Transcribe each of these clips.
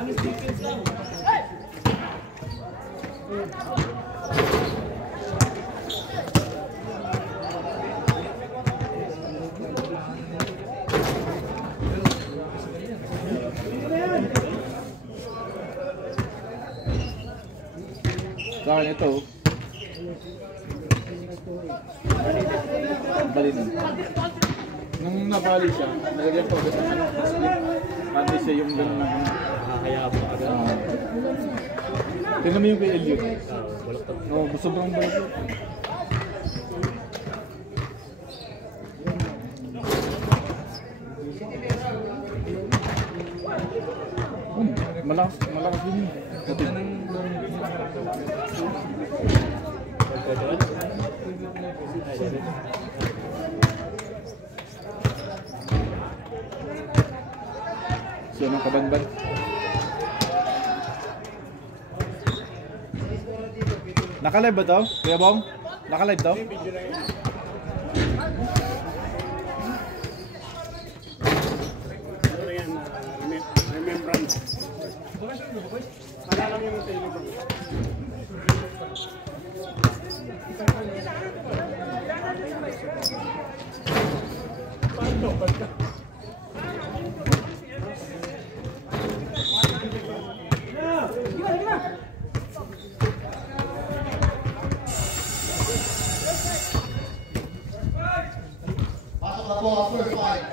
Sa akin ito. Bali na. Nung nabali siya, nalagyan ko agad ng slip. Mati siya yung gano'n na Kaya mo agad. Tingnan mo yung kay Elliot. Balaktot. Oo, sobrang balaktot. Malakas din yun. So, anong kabanban? Naka-live ba to? Kuya Bong? Naka-live to? Remembrance. Wala lang yung telegram. Pasok na po ang first fight.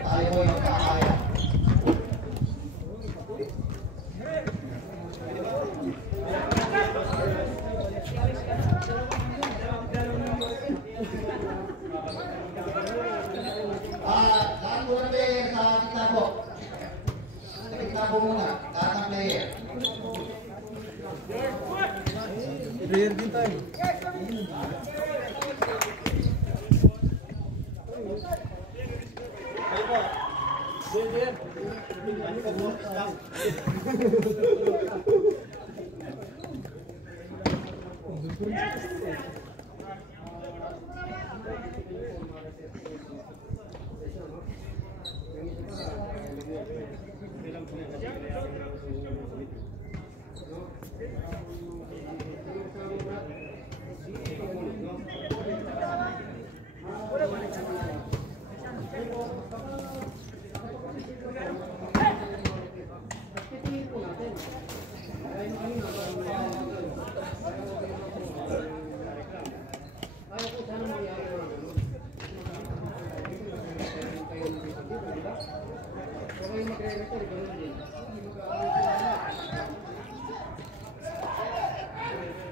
Tayo po yung kakaya. Lahat po ng player sa gitna po. Sa gitna po muna. Lahat ng player. Player din tayo.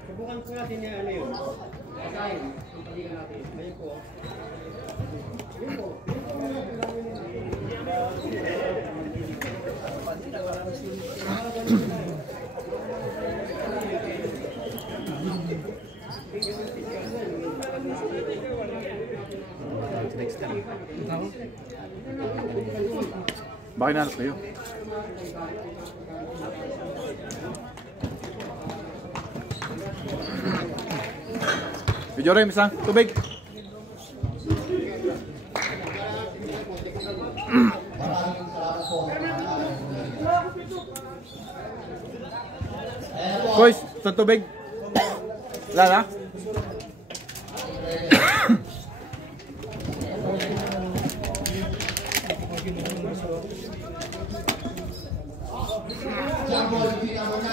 Subukan po natin yung ano yun. Kasahin. Ang paligan natin. Ayun po. Ayun po. Next time. Bakit nanas kayo? Video rin, isang tubig. Maraming salamat po. Kois, sa tubig. Wala na? Jumbo, hindi na muna.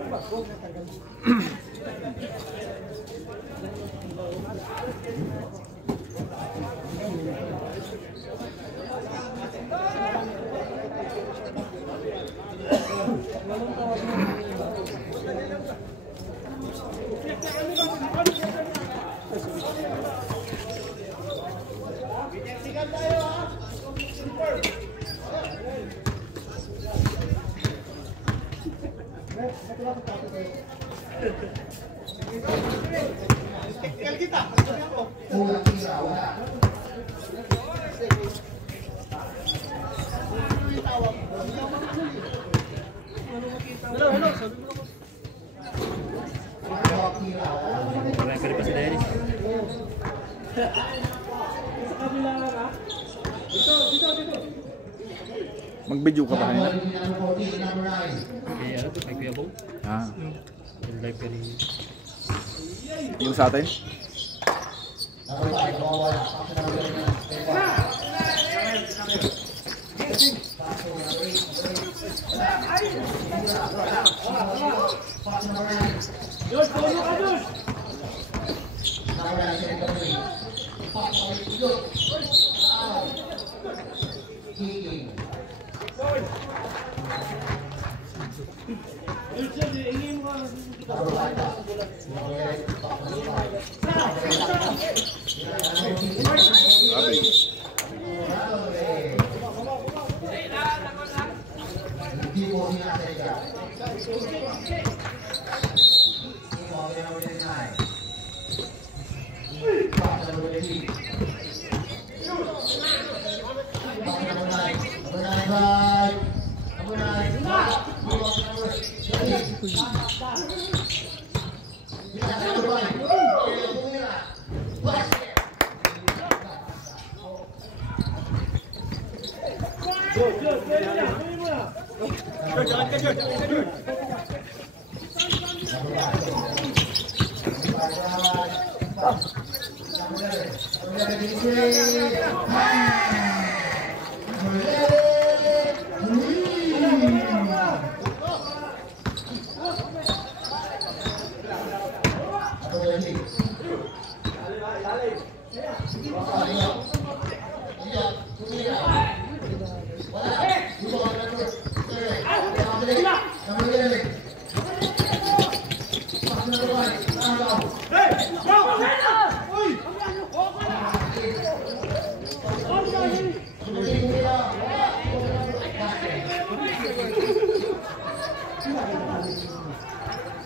Number 14. Unang tira, wala. Dalawang tira, wala. Wala ka rin pa si Dennis. Sa kabila lang ha. Mag-video ka ba kanina? Eh, ano to? Kay Kuya Bong? Ah. Yung live kanina. Yung sa atin?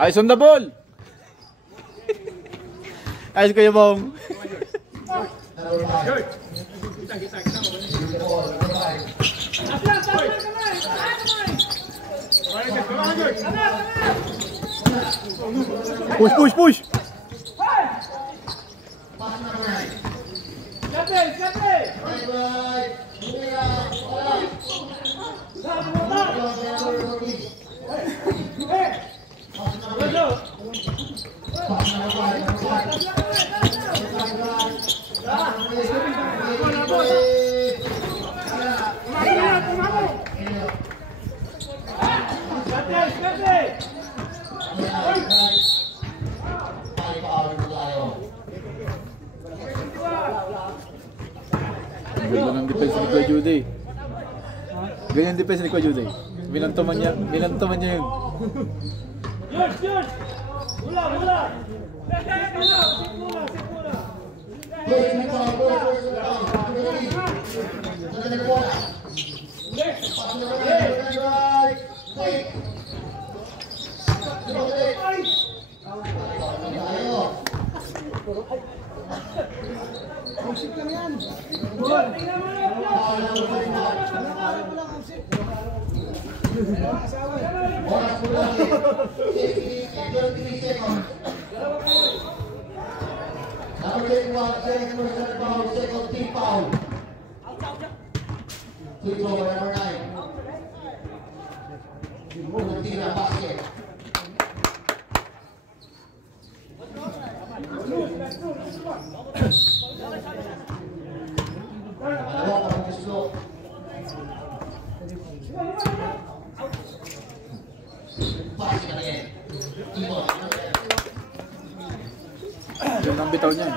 Ayos on the ball! Ayos Kuya Bong! Push, push, push! Ganda ng depensa ni Kuya Judy. Ganyan depensa ni Kuya Judy. Binantuman niya yun. Yun ang bitaw niya.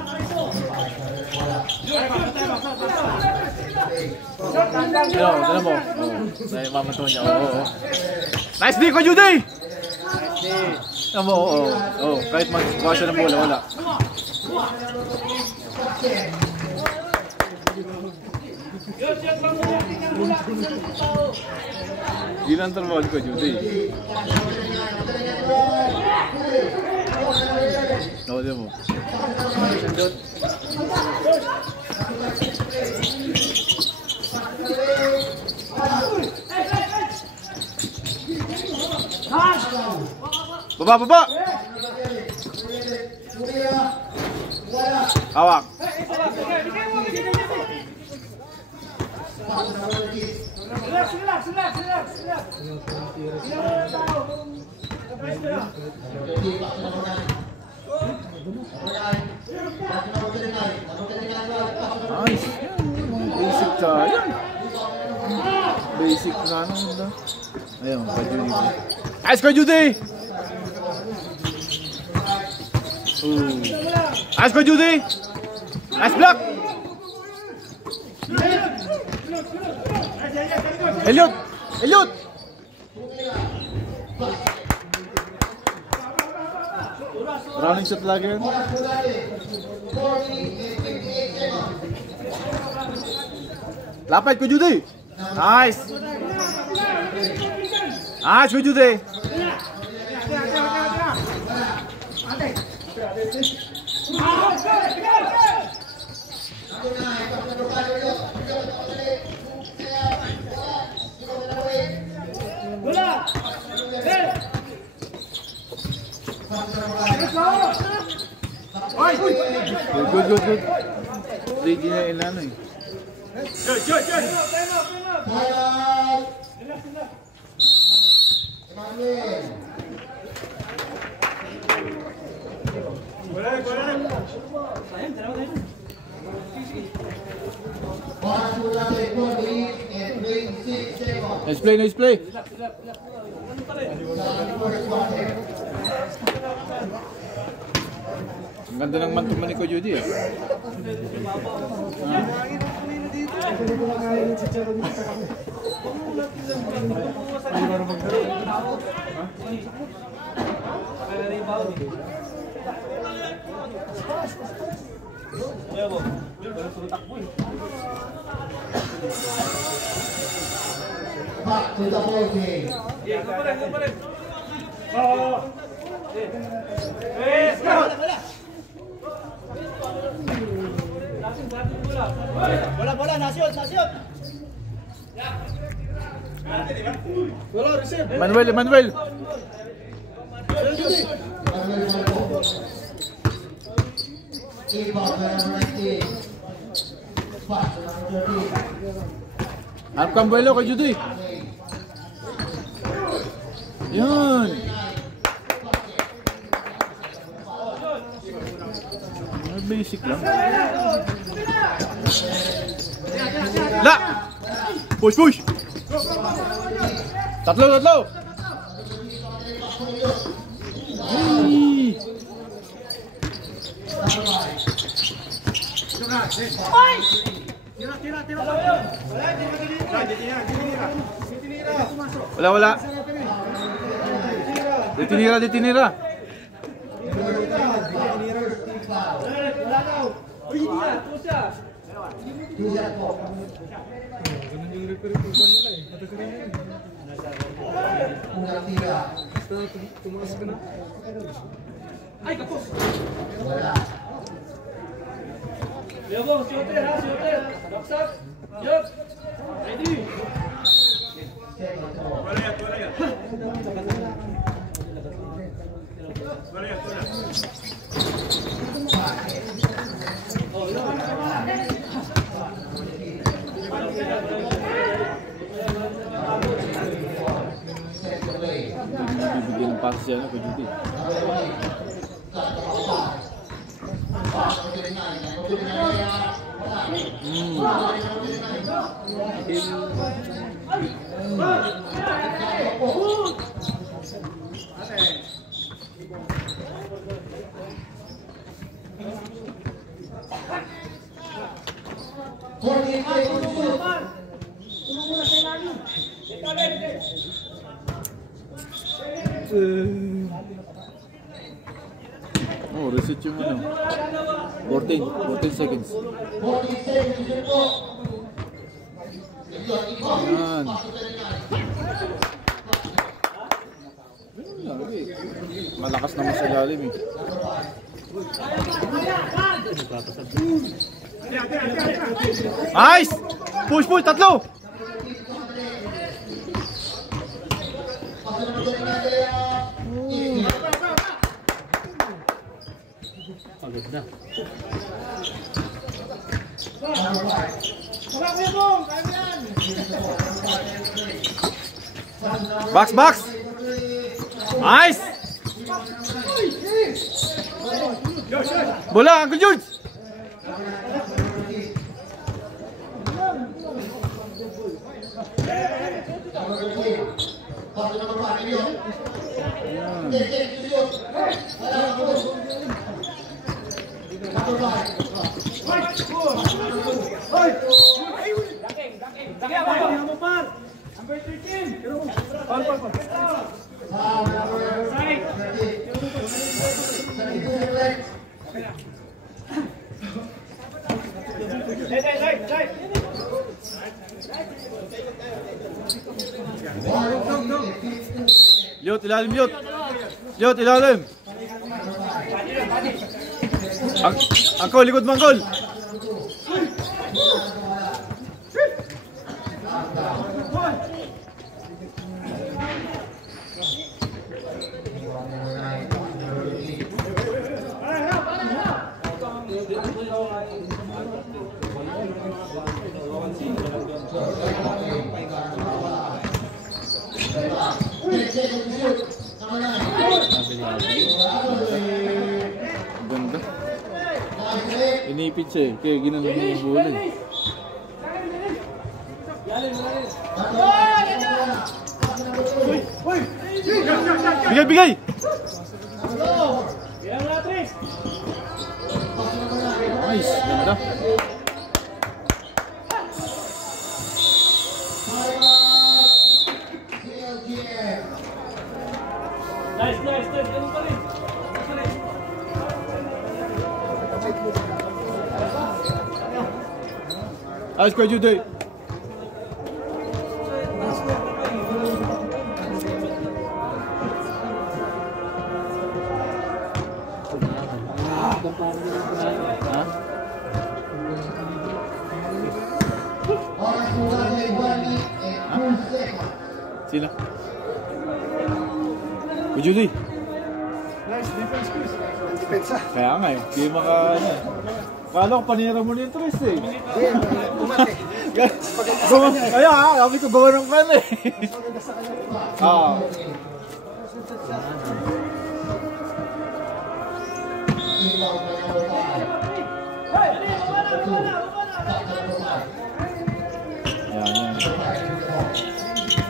Tignan mo. Dahil mamato niya. Nice D, Kuya Judy! Tignan mo, kahit magkuha siya ng bola, wala. Hindi na ang trabaho ni Kuya Judy. Tignan mo. Baba! Hawak! Nice. Mga basic ka. Basic na ano. Ayun, kay Judy. Nice kay Judy! Nice kay Judy! Nice block! Elliot! Elliot! Running shot lagi yan. Lapit ko Judy! Nice! Nice ko Judy! Good. Ready na yun ano eh. Nice play. Ang ganda ng mantuman ni Ko Judy ah. Back to the ball game. Bola, nasyot. Bola, receive. Manuel. Keep up number 19. Pass to number 13. Harap kang buwelo kay Judy. Yun. Basic lang. La! Push! Tatlo! Hey! Wala. Ditinira. Bibigyan ng pass siya kay Judy. Oh, reset yung ano. 14 seconds. 14 seconds po. Yan. Malakas naman sa lalim eh. Nice! Push! Tatlo! Pagod na. Kuya Bong, kaya yan. Box, box! Nice! Bola, Uncle George! Liot, ilalim, liot. Liot, ilalim. Angkol, likod mo, angkol. Ganda. Inipit siya eh, kaya ginanong yung bola eh. Bigay, bigay! Nice, ganda. Ayos ko, Juday. Sino? Ko, Juday. Nice defense, Chris. Defense ah. Kaya nga eh, hindi maka ano eh. Kala ko panira mo na yung tres eh. Umate. Kaya ha, kami ko gawa ng kan eh. Ah.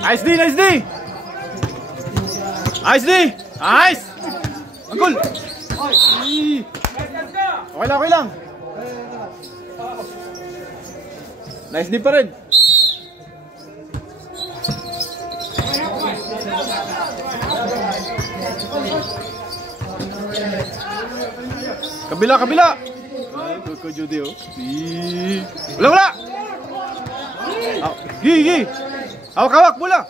Nice D, nice D! Nice D! Nice! Angkol! Okay lang, okay lang. Nice D pa rin. Kabila, kabila! Ay, Coco Judy oh. Wala, wala! Gi, gi! Hawak, hawak, bola!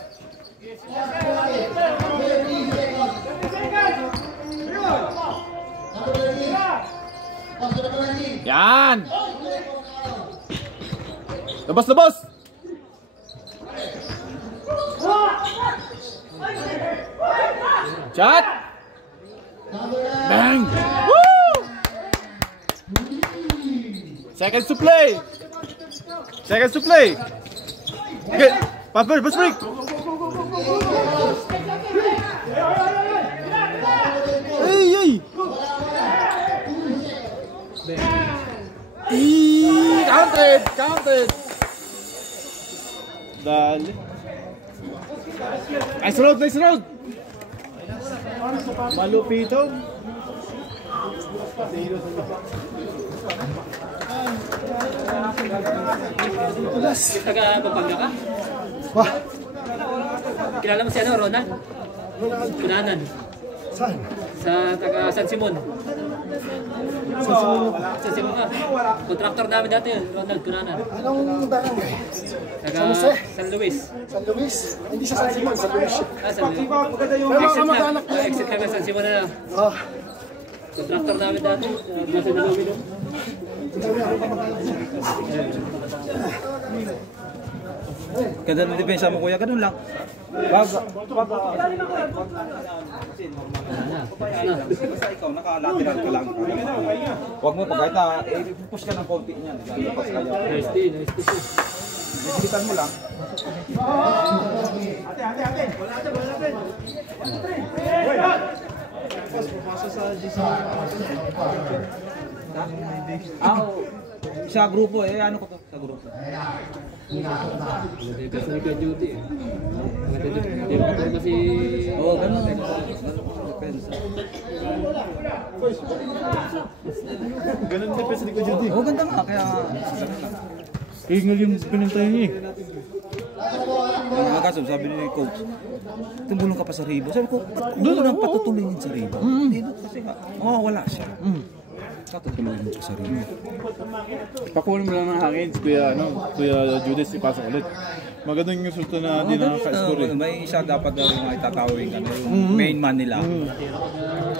Yan! Labas, labas! Shot! Bang! Woo! Seconds to play! Seconds to play! Okay, pass break, pass break! Hey, hey! Counted! Counted! Dali. Nice road! Nice road! Malupitong. Taga Pampanga ka? Wah! Kilala mo si ano, Ronald? Kunanan. Saan? Sa taga San Simon. San Simon ka. Kontraktor namin dati yun, Ronald Kunanan. Anong barangay? Taga Jose? San Luis. San Luis? Hindi siya San Simon, San Luis. Ah, San Luis. Pero kamag-anak na. Exit kami San Simon na lang. Oh. Kontraktor namin dati. Nasa Dalawin doon. Ganda ng depensa mo kuya, ganun lang. Basta ikaw, naka-lateral ka lang. Huwag mo pag kahit push ka ng konti niyan. Nice day, nice day. Bisibitan mo lang. Sa grupo eh, ano ko to? Sa grupo. Kasi nagka-duty eh. Kasi... Oo, ganun. Ganun din pesa ni Kuya Judy. Oo, ganda nga. Kaya... Ingal yung pinintay niya eh. Kaso sabi ni coach, tumulong ka pa sa Ribo. Sabi ko, ba't ko doon ang patutuloyin sa Ribo? Hindi doon kasi mawawala siya. Patutuloyin siya sa Ribo. Pakuha mo lang ng hangin si Kuya Judas ipasok ulit. Magandang yung resulta na di nakaka-score eh. May isa dapat daw yung itatawin ka na yung main man nila.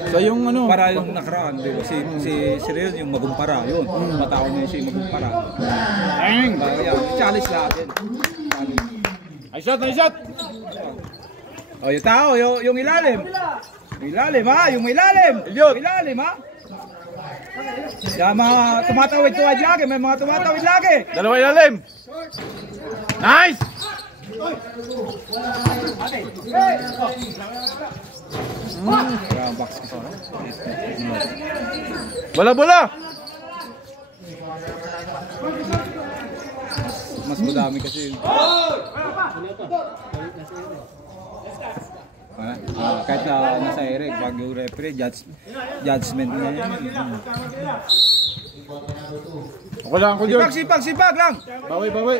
So yung ano, Para yung nakaraan, di ba? Si Real yung magumpara, yun. Mataon na yung si magumpara. Kaya, challenge natin. ay shot, ay shot! O, yung tao, yung ilalim. Yung ilalim, ha? Yung may ilalim. Yung ilalim, ha? Kaya mga tumatawid-tuwid lagi. May mga tumatawid lagi. Dalawa ilalim! Nice! Kaya, box kasi. Bola, bola! Mas madami kasi. Kahit na nasa Eric, bago yung referee, judgment na yan. Okay lang ako, George. Sipag lang! Bawi, bawi.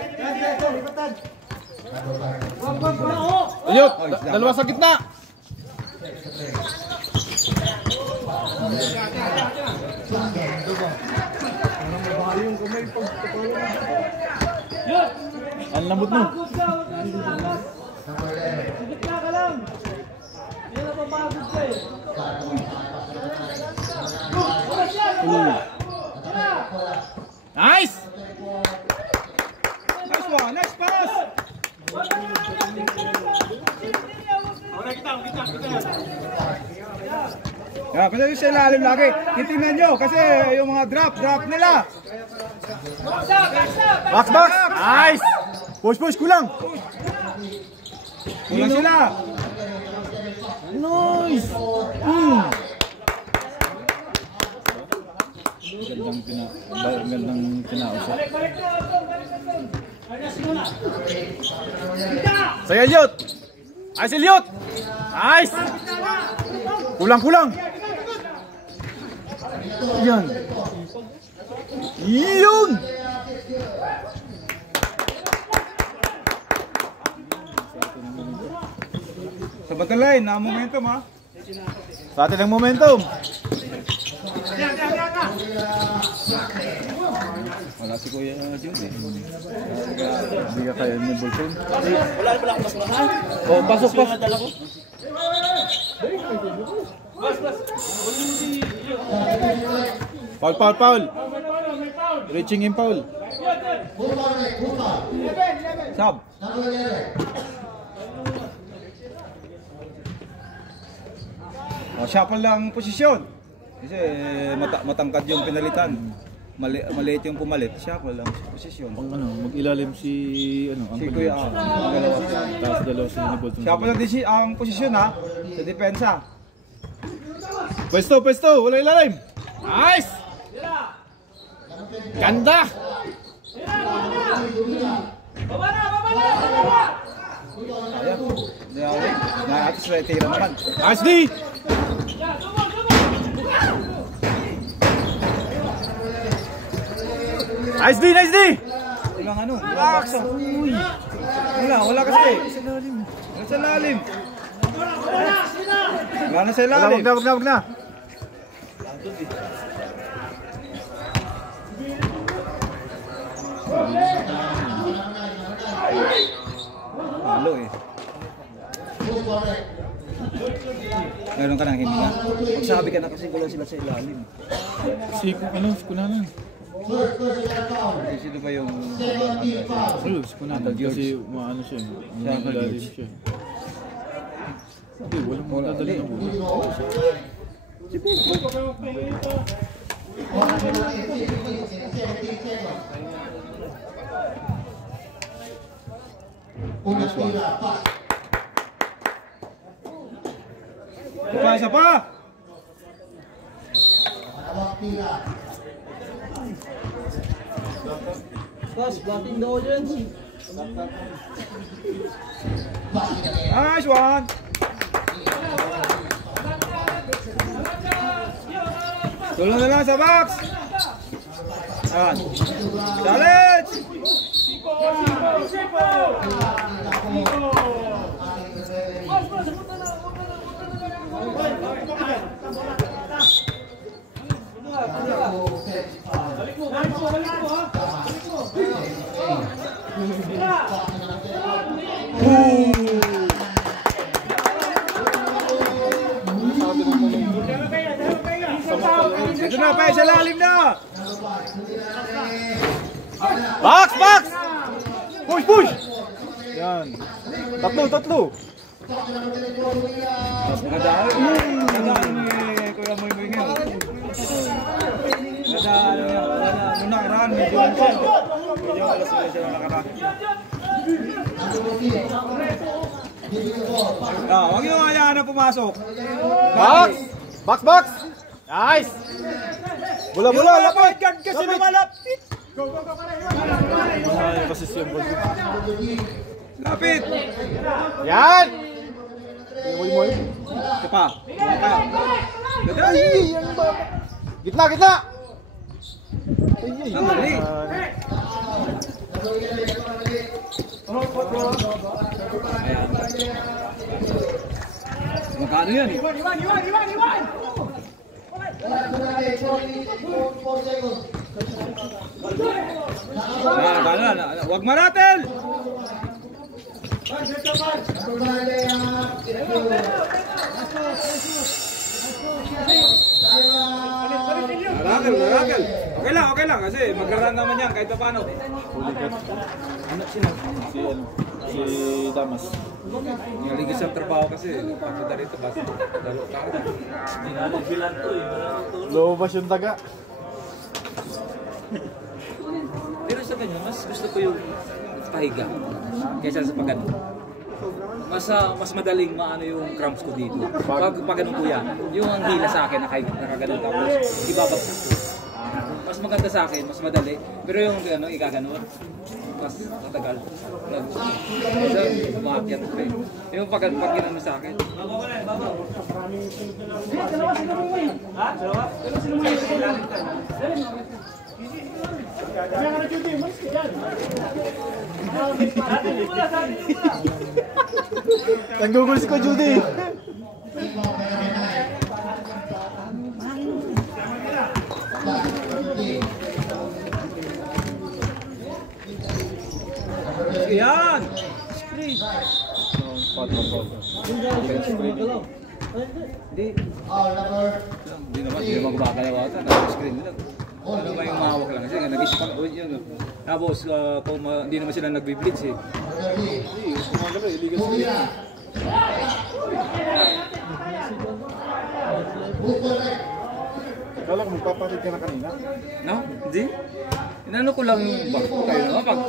Ayot! Dalawa sa gitna! Ang lambot mo. Nice! Nice one! Nice pass! Kaya pala yung sa ilalim lagi. Titingnan nyo kasi yung mga drop nila. Box, box! Nice! Push, kulang! Kulang sila. Nice! Gandang pinausap. Saya Eliot! Nice Eliot! Nice! Kulang! Yan! Yun! Sa Batalay, na momentum ha. Sa atin ang momentum. Wala si Kuya Jude eh. Hindi ka kaya ni Bolson. Wala na pala akong basurahan. Oh, pasok pa. Dala ko. Foul. Reaching in foul. Sab. O, siya pa lang posisyon. Kasi matangkad yung pinalitan. Maliit yung pumalit. Siya pa lang posisyon. Pang mag-ilalim si Si Kuya dalawa. Tapos dalawa si Bolson. Siya pa lang din ang posisyon ha. Sa depensa. Pwesto, wala ilalim. Nice! Ganda! Ayan. At least retira naman. Nice D! Nice D! Walang ano. Wala kasi. Wala sa lalim. Wala na sa lalim. Wag na. Halo eh. Meron ka ng hininga. Magsabi ka na kasi wala sila sa ilalim. Si Kunanan. Sino ba yung Ayun, si Kunanan. Kasi maano siya. Ilalim siya. Hindi, walang magdadali ng bola. Nice one. Isa pa. Nice one. Tulong na lang sa box. Ayan. Challenge. Ito na pa, sa lalim na. Box! Box! Push! Push! Yan. Tatlo. Nadaan ni Kuya Moy Moy ngayon. Nadaan niya. Nung nakaraan, medyo alas na siya nakaraan. Huwag yung hayaan na pumasok. Box! Box! Nice! Bola! Lapit! Kasi lumalapit! Ay, posisyon ball. Lapit! Yan! Moy. Ito pa. Ay! Yan ba? Gitna! Ang mali. Magkano yan eh? Huwag maratel! Rakel. Okay lang kasi magraran naman yan kahit pa paano. Si Damas. Naligis ang trabaho kasi pagpunta rito basta dalo ka. Lobas yung taga. Pero sa kanya, mas gusto ko yung pahiga kaysa sa pagano. Mas madaling maano yung cramps ko dito. Pag ganun kuya, yung ang hila sa akin nakaganon tapos ibabagsak ko. Mas maganda sa akin, mas madali. Pero yung ano, ikaganon, mas matagal. Kasi umakyat ko eh. Yung pag ginano sa akin. Nanggugulis ko, Judy. Yan! Hindi naman gumagalaw ata. Naka-screen nila. Ano ba yung mahawak lang kasi nag-ispan yun. Tapos kung hindi naman sila nagbi-blitz eh. Kala ko magpapalit ka na kanina. No? Hindi? Inano ko lang yung bag ko kayo naman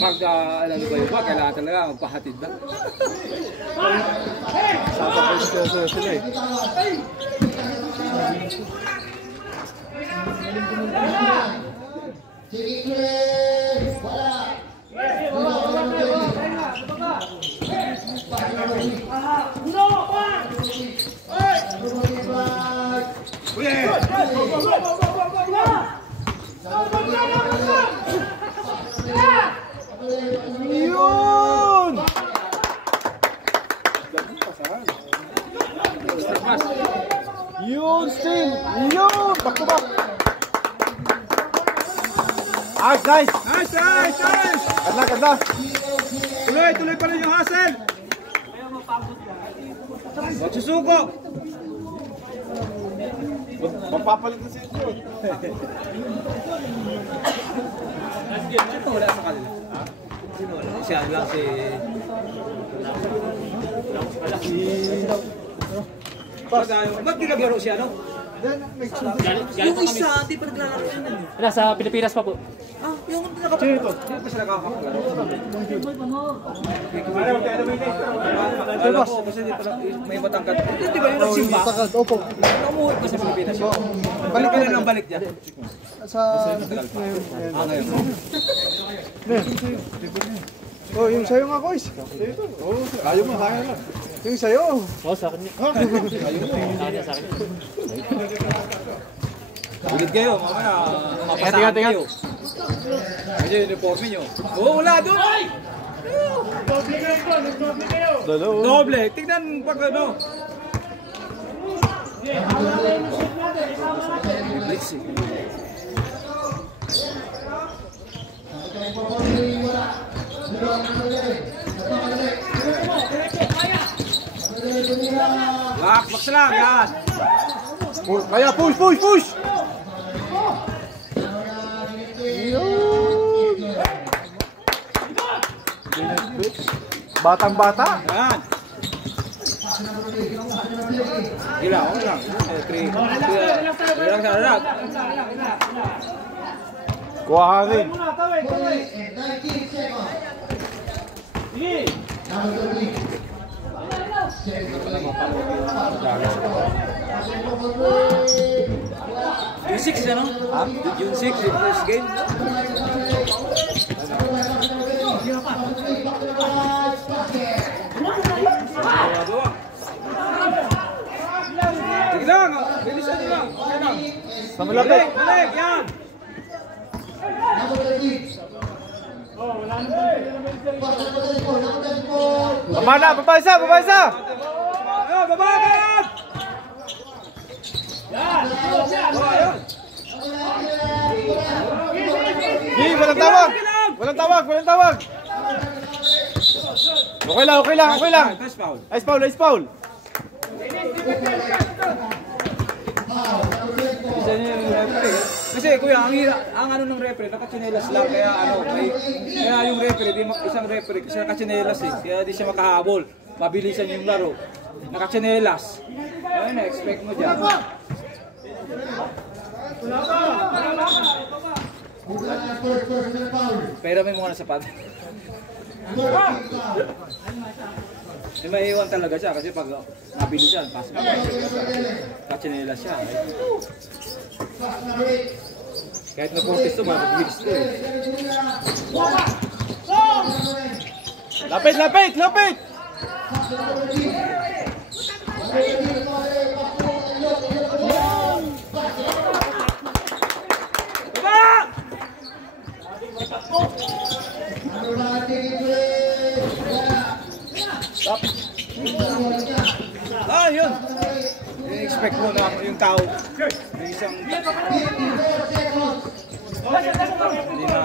pag alam ba yung bag, kailangan talaga magpahatid na. Sasakay sila eh. Yun! Yun, still! Yun! Back to back! Nice! Nice! Ganda! Tuloy pa rin yung hustle! Magsusuko! Magpapalit na siya ito. Sino wala sa kanila? Sino wala? Siya lang si... Ba't di naglaro siya, no? Yung isa, hindi pa naglalaro yun. Wala, sa Pilipinas pa po. Ah, yung nakapagod. Hindi pa sila nakakapaglaro. Alam ko, kasi may matangkad. Di ba yung nagsimba? Opo. Namuhot na sa Pilipinas yun. Balik ka na lang balik dyan. Sa oh, yung sayo nga, Kois. Oh, ayaw mo, kaya lang. Yung sayo. Oo, sa akin niya. Ayaw sa akin. Ulit kayo, mamaya mapasahan kayo. Kasi yung uniforme nyo. Oo, wala doon! Doble, tignan pag ano. Let's see. Box lang, yan. Kaya, push! Batang-bata. Yan. Gila, ako lang. Relax. Kuha hangin. Yung 6 ano? Yung 6, yung first game. Sige lang, bilisan nyo lang. Okay lang. Sa malapit. Balik, yan. Pamana, papaisa! Ayun, babagat! Hey, walang tawag! Okay lang. Nice foul. Ice foul. Isa niya yung referee. Kasi kuya, ang ano ng referee, nakachinelas lang. Kaya yung referee, isang referee, kasi nakachinelas eh. Kaya di siya makahabol. Mabilisan yung laro. Nakachinelas. Ayun na, expect mo dyan. Pero may mga nasapat. May maiiwan talaga siya kasi pag nabilis siya, pass ka. Kachinelas siya. Kahit na-fortis to, mabilis to eh. Lapit! Ah, yun! I-expect mo na yung tao. Yung isang... Hindi na...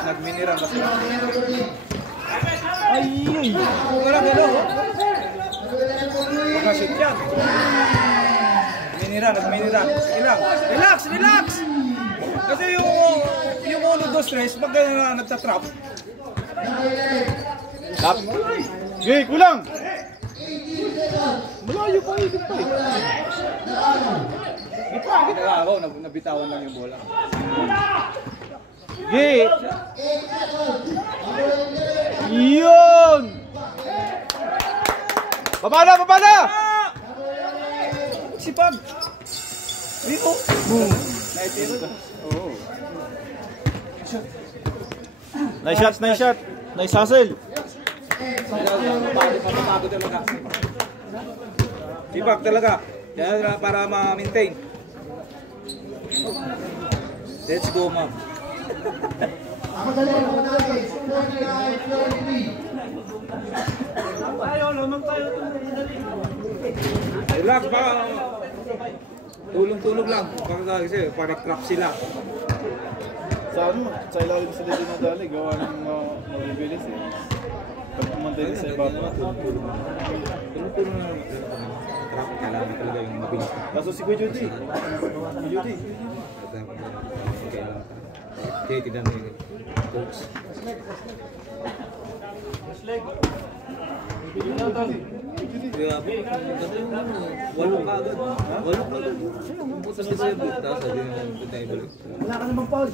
Nag-miniram ba sila? Ay! Walang gano'n, oh. Pagka-shoot yan. Nag-miniram. Sige lang. Relax! Kasi yung uno do stress, pag nagtatrap. Gay, kulang! Malayo pa, ikot pa eh. Ako, nabitawan lang yung bola. Gay! Yun! Babada! Sipag! Dito! Boom! Naitiro ka. Oo. Nice shot! Nice hustle! Patago talaga. Sipag talaga. Kaya para ma-maintain. Let's go, ma'am. Relax ba? Tulong-tulong lang. Kasi pag-trap sila. Sa ilalim sila din ang dali, gawa ng mabibilis eh. Pag pumunta din sa iba, tulong-tulong. puro na traffic, kailangan talaga yung mabilis. Kaso si Kuya Judy. Kuya Judy. Okay, tignan mo yung coach. Kaya po, walo ka agad. Walo ka agad. Butas na sa'yo, butas. Sabi nga, punta tayo balik. Wala ka namang foul.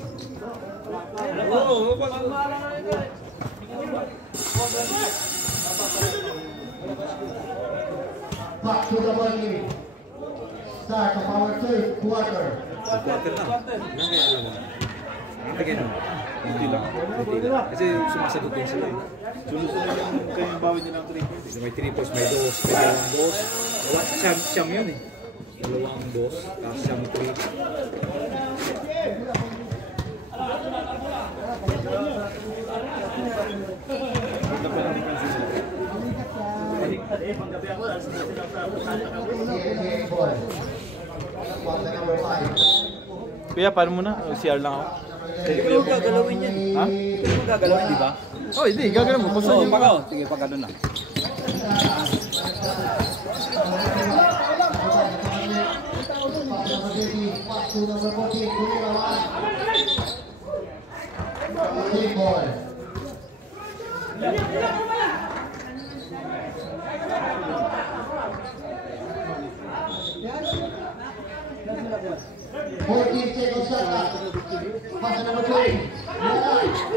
Oo, Back to the ball game. Start of our third quarter. quarter na. Ilang kaya alam mo? Tingin mo. Hindi lang. Kasi sumasagot din sila. Sunod-sunod yung kayong bawin nila ng 3 points. May 3 points, may 2, may 2. Siyam yun eh. 2, tapos siyam 3. Ball. Quarter number 5. Kuya, paano muna? CR lang ako. Hindi mo gagalawin yan. Ha? Hindi mo gagalawin, di ba? Oh, hindi. Gagawin mo. Oo, pagaw. Sige, pagka doon na. Back to number 14. Ball. Fourteen seconds shot. Pass number 20.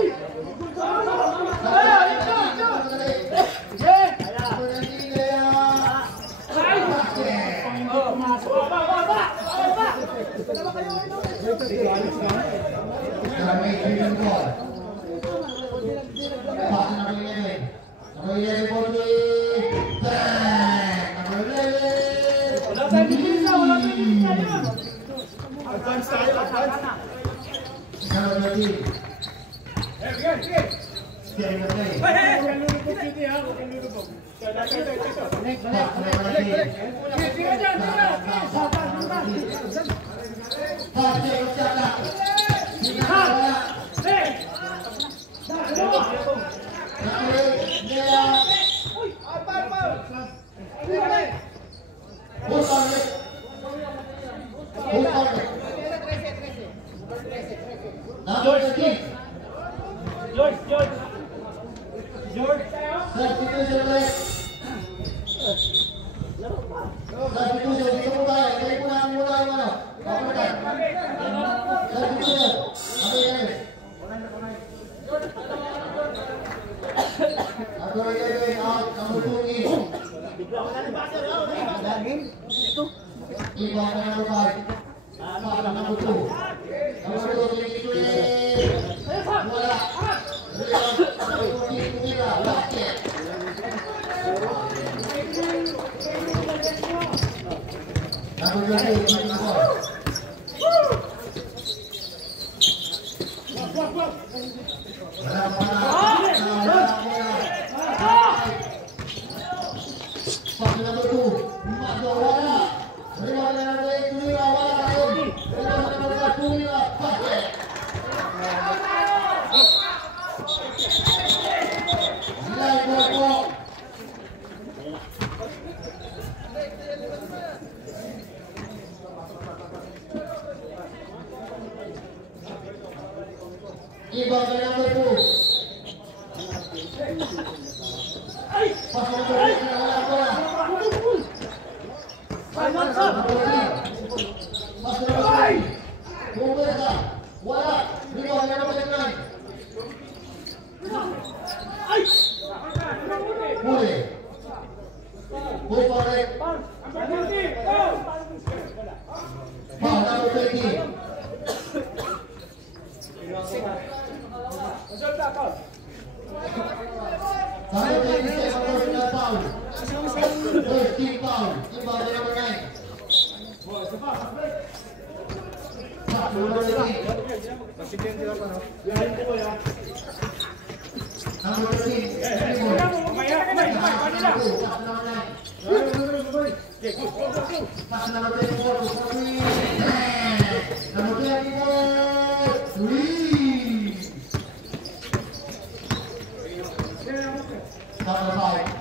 Number 5.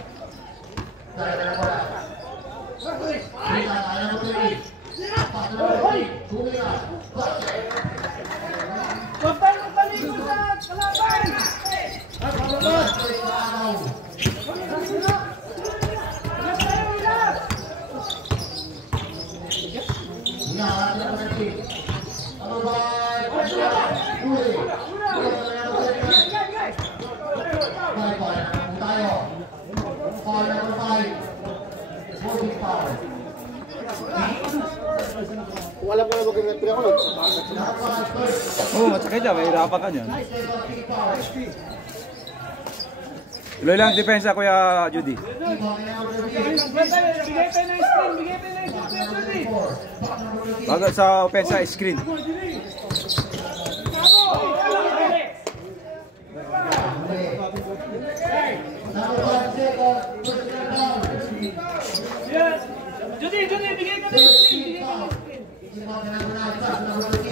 Foul number 5. Holding foul. Wala po na mag-referee ako. Oo, matsakit siya. Mahirapan ka niyan. Tuloy lang depensa, Kuya Judy. Bagal sa opensa, screen.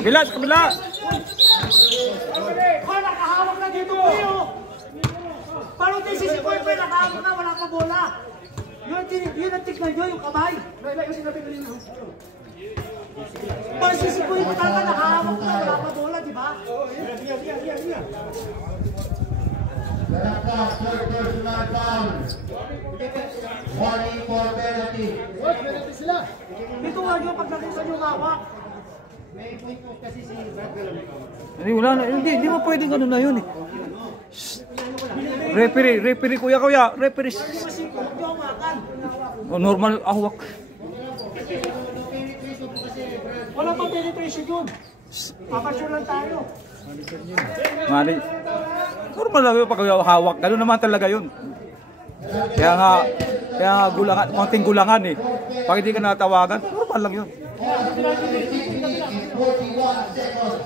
Bilas, kabila! Nakahawak na dito po yun. Parang din si Sikoy pa, nakahawak na, wala pa bola. Yun ang tignan nyo, yung kamay. Parang si Sikoy pa talaga, nakahawak na, wala pa bola, di ba? Berangkat third personal foul. Warning for penalty. Dito nga nyo, pag nakita nyo hawak. Hindi, wala na. Hindi mo pwedeng ganun na yun eh. Referee, kuya, referee. Oh, normal ahwak. Wala pa penetration yun. Papasyon lang tayo. Mali. Normal lang yun pag hawak. Ganun naman talaga yun. Kaya nga gulangan, konting gulangan eh. Pag hindi ka natawagan, normal lang yun. 41 seconds.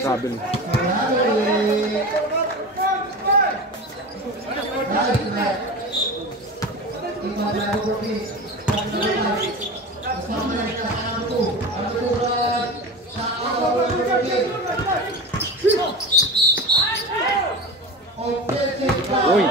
Sabi. Uy.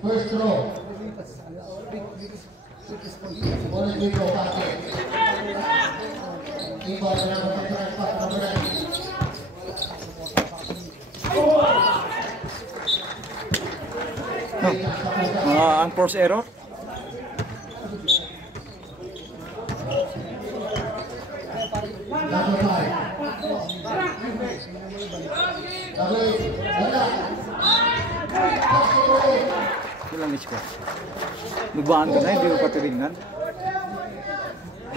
First throw. Bonus free throw packet. Inbound na naman sa track pass number 9. Unforced error. Number 5. Wala. Ilang isko. Nagbahan ka na, hindi mo patiringan.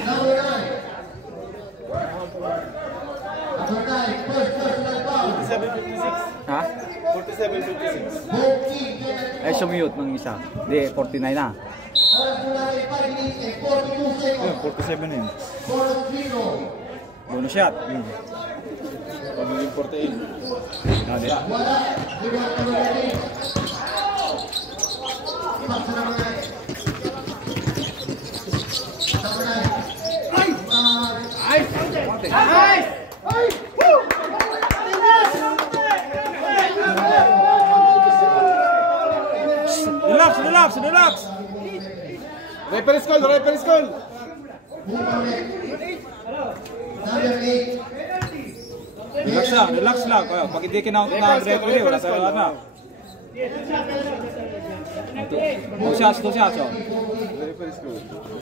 Number 9. Number 9, first personal foul. 47-56. Ha? 47-56. Ay, sumiyot ng isa. Hindi, 49 na. Oras mula kay 5 minutes and 42 seconds. 47 na yun. Bonus free throw. na shot. Pagiging 48. Nade. Relax. Referee's call. Relax lang. Pag hindi kinount na referee, wala tayo na. 2 shots.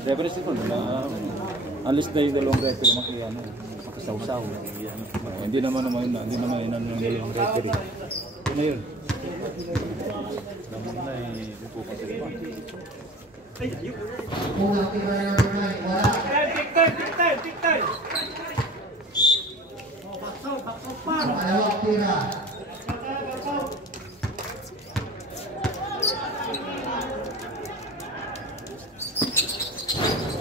Referee's call. Alis na yung dalawang referee makasawsaw. Hindi naman ng dalawang referee. Ano na yun? Naman na ipupas sa iba. Tik-tay!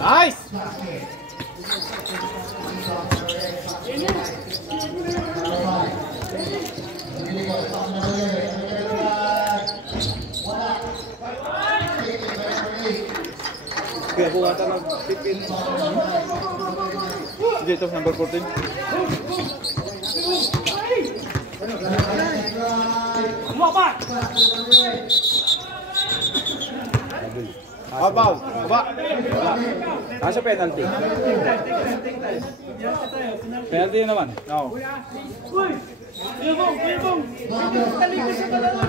Nice! Kaya buwan ka ng 15. Sige, ito number 14. Lumapat! Baba. Asa penalty? Penalty yun naman. No. Uy! Ilbong! Talikod sa dalawa!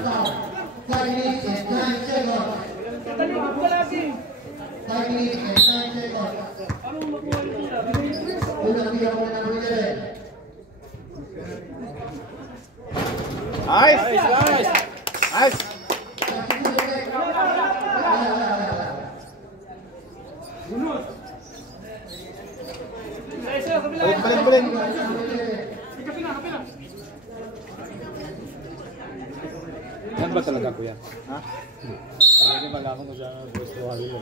Talikod ka lagi! Anong makuha nila? Nice! Balik. Yan ba talaga kuya? Ha? Talaga malaman mo sa gusto halilo.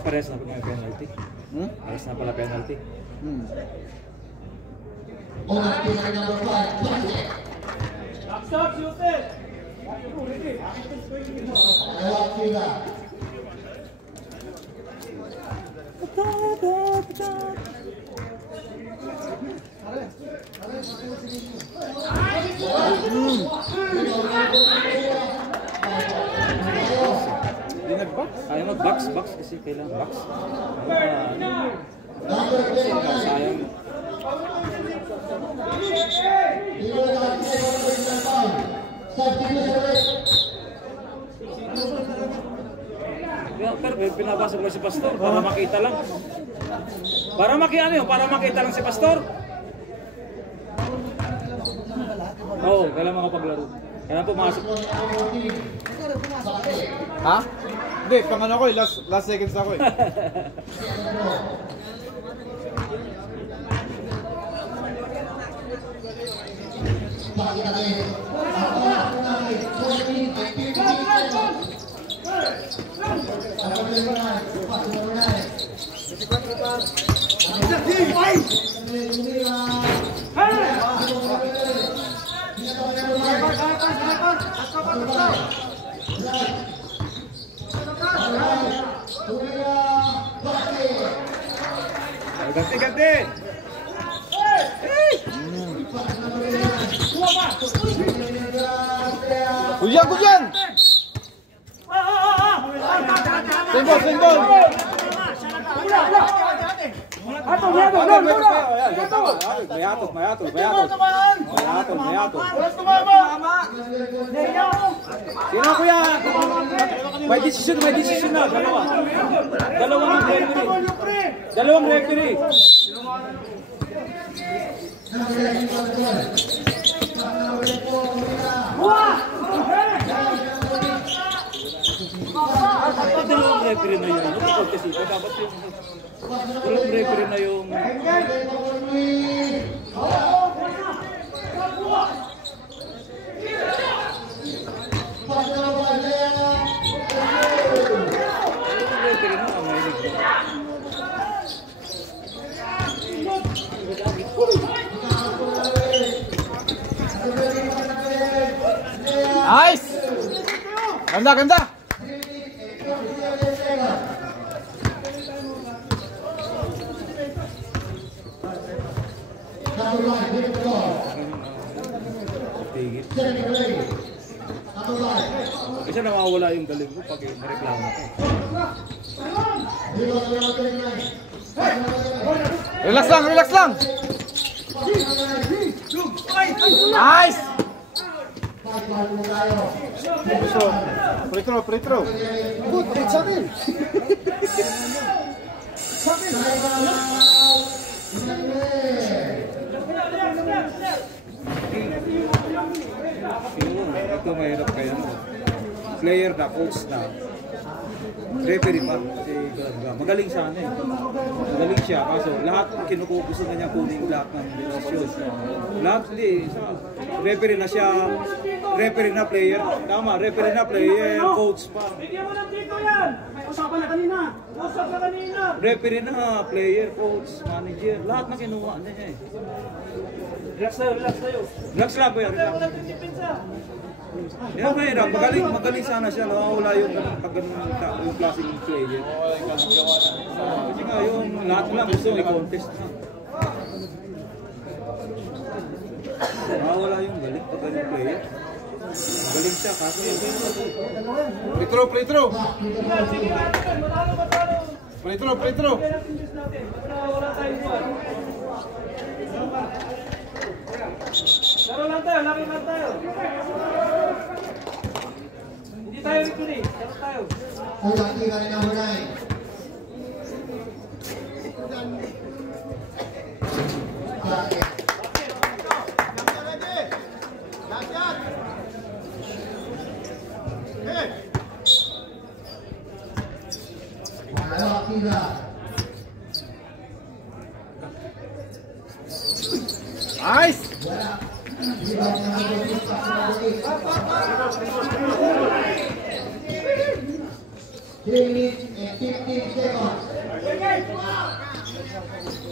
Parehas na pala penalty. Parehas na pala penalty. Stop, shoot it! Hindi nag-box? Ayaw mag-box kasi kailangan box. Sayang. Pero pinabasa ko si Pastor para makita lang. Para makita lang si Pastor. Oo, kailangan makapaglaro. Kailangan pumasok. Ha? Hindi, pangano ko last seconds ako eh. Ganti! Huyan! Sinbol! Mayatot. Sino kuya? May decision na, dalawa. Dalawang referee. Dalawang referee na yun. Kasi dapat yung dalawang referee na yung Nice! Ganda, ganda! kasi nawawala yung galing ko pag mareklamo ko. Relax lang, relax lang! Nice! Free throw, free throw. Good, sa akin. Sa akin. Ito mahirap kayo. Player na, coach na. Referee pa. Kasi magaling sana eh. Magaling siya. Kaso lahat kinukupuso na niya kunin lahat ng desisyon. Lahat hindi. Referee na siya. Referee na player. Tama, referee na player. Coach pa. Bigyan mo ng dito yan. Usapan na kanina. Usap na kanina. Referee na, player, coach, manager. Lahat na kinuha na niya eh. Relax tayo, relax tayo. Relax lang ko yan. Yan mahirap. Magaling sana siya. Nawawala yung yung klaseng player. Kasi nga yung lahat lang gusto i-contest na. Nawawala yung galing pag ganyung player. Magaling siya kaso Free throw, free throw! Free throw, free throw! Laro lang tayo, laro lang tayo. Hindi tayo referee, laro tayo. Ulang tiga rin ang hunay. Ulang tiga. Nice! Minutes and 15 seconds.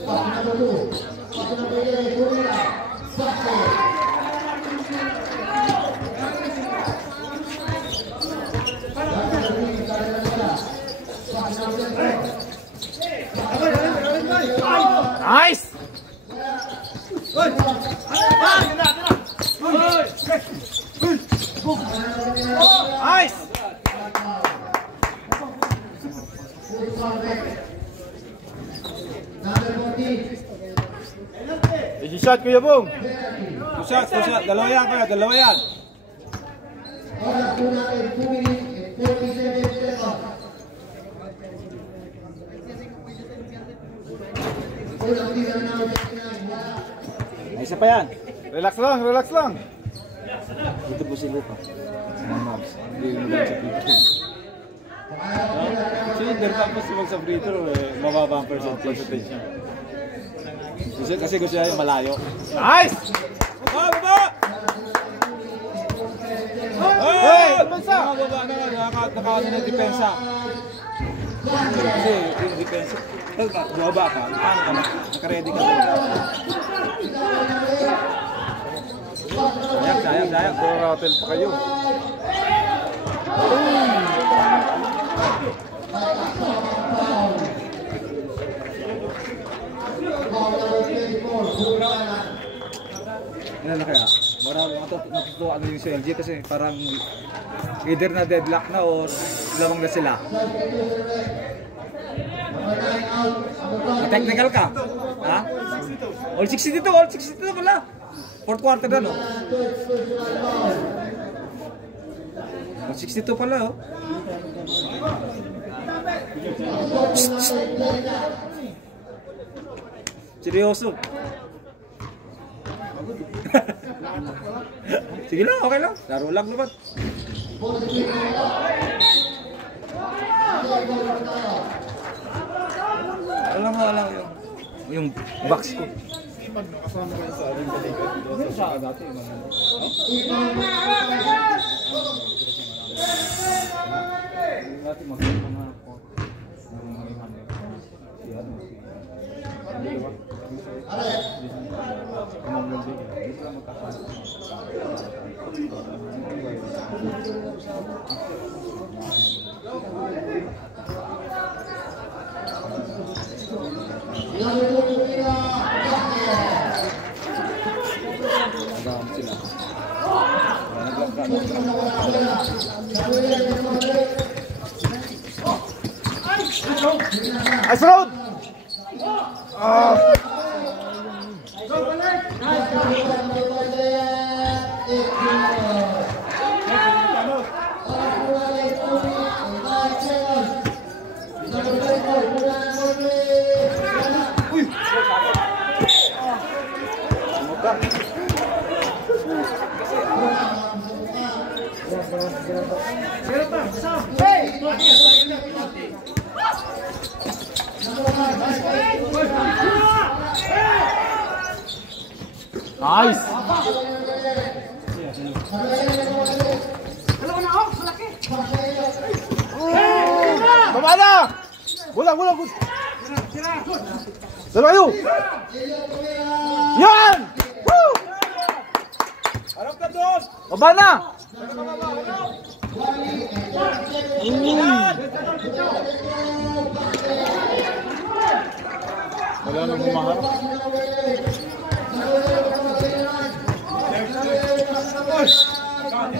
Pass number 2. Pass number 8. Gurila. Basket. Nice! Nice! Number 14. Easy shot, Kuya Bong! Two shot. Dalawa yan kaya, dalawa yan. Oras po natin 2 minutes and 47 seconds. Ulang tiga na ako. Ay, isa pa yan. Relax lang, relax lang! Dito po si Luca. Mga mobs. Hindi yung magaling sa free throw. Si Inder tapos mag sa free throw mababa ang percentage niya. Kasi gusto niya yung malayo. Nice! Baba! Hey! Depensa! Baba na, nakakaano ng depensa. Kasi yung depensa, bumaba ka, paano ka na? Naka-ready ka na. Sayang. Rattle pa kayo. Ano na kaya? Marami natutuwa yung si LG kasi parang either na deadlock na or lamang na sila. Technical ka? Ha? All 62 pala. Fourth quarter na, no? 62 pala, oh. Seryoso. Sige lang, okay lang. Laro lang naman. Alam yung box ko. Nakasama kayo sa aling balikat. Sa dati. Ice road! Nice! Baba na! Bola! Dala kayo! Yan! Woo! Harap ka doon! Baba na! Wala nang humaharap.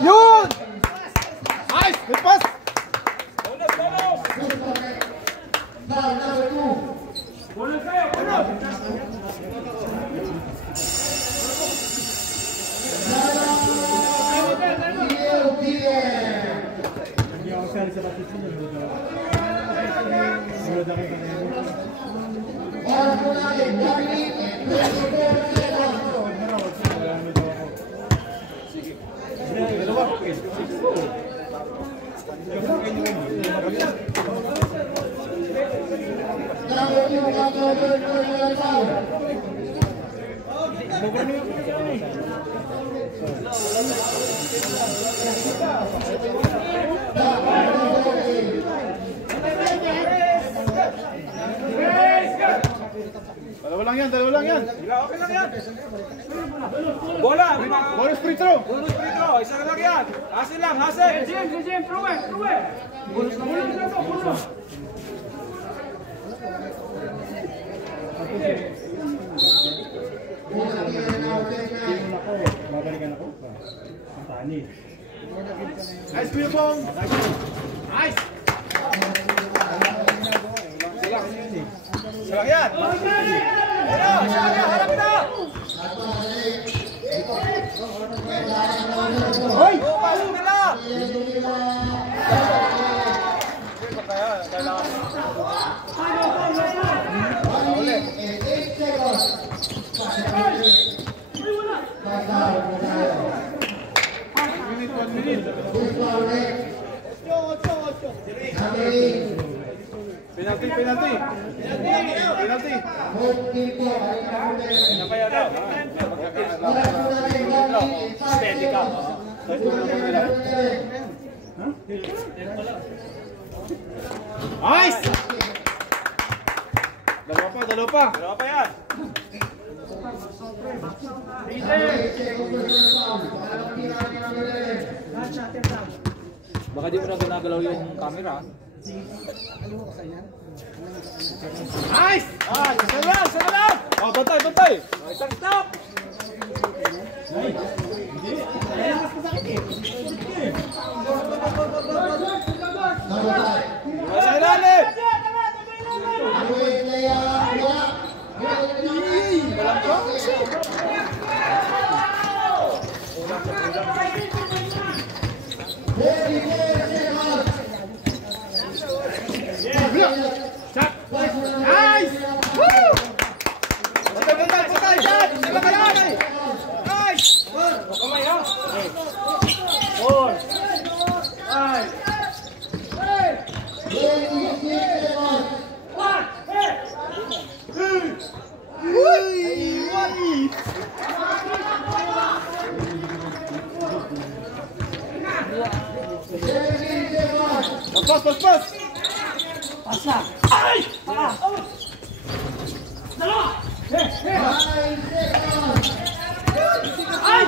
Yun! Nice! Good pass! Dalawa lang yan. Okay lang yan. Bola. Bonus free throw. Isa na lang yan. Hasil lang, hasil. Jim, throw it. Bonus na to. Babalikan ako. Pantani. Nice, Kuya Bong. Nice. Isa lang yan. Harapin na. Hoy! Pasok nila. Penalty. Steady ka. Nice! Dalawa pa. Dalawa pa yan. Baka di mo na ginagalaw yung camera. Nice! Sana lang! Oh, bantay! Stop! Sa ilalim! Nice! Woo! Pas! Pasa! Ay! Dala! Ay!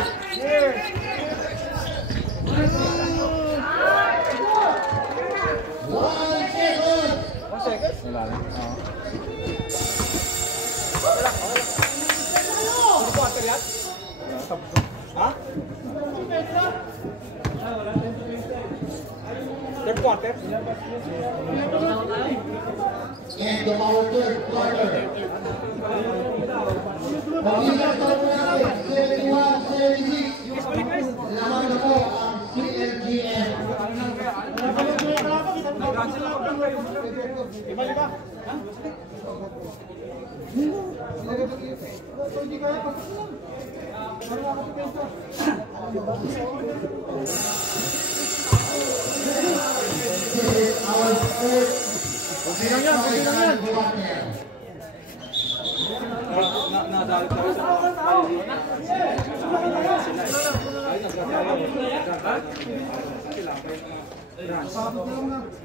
Wala na. Third quarter. And the our third quarter. Pag-ikat na po natin, 71-76. Lamang na po ang CLGM. This is our third quarter. Nadali tayo sa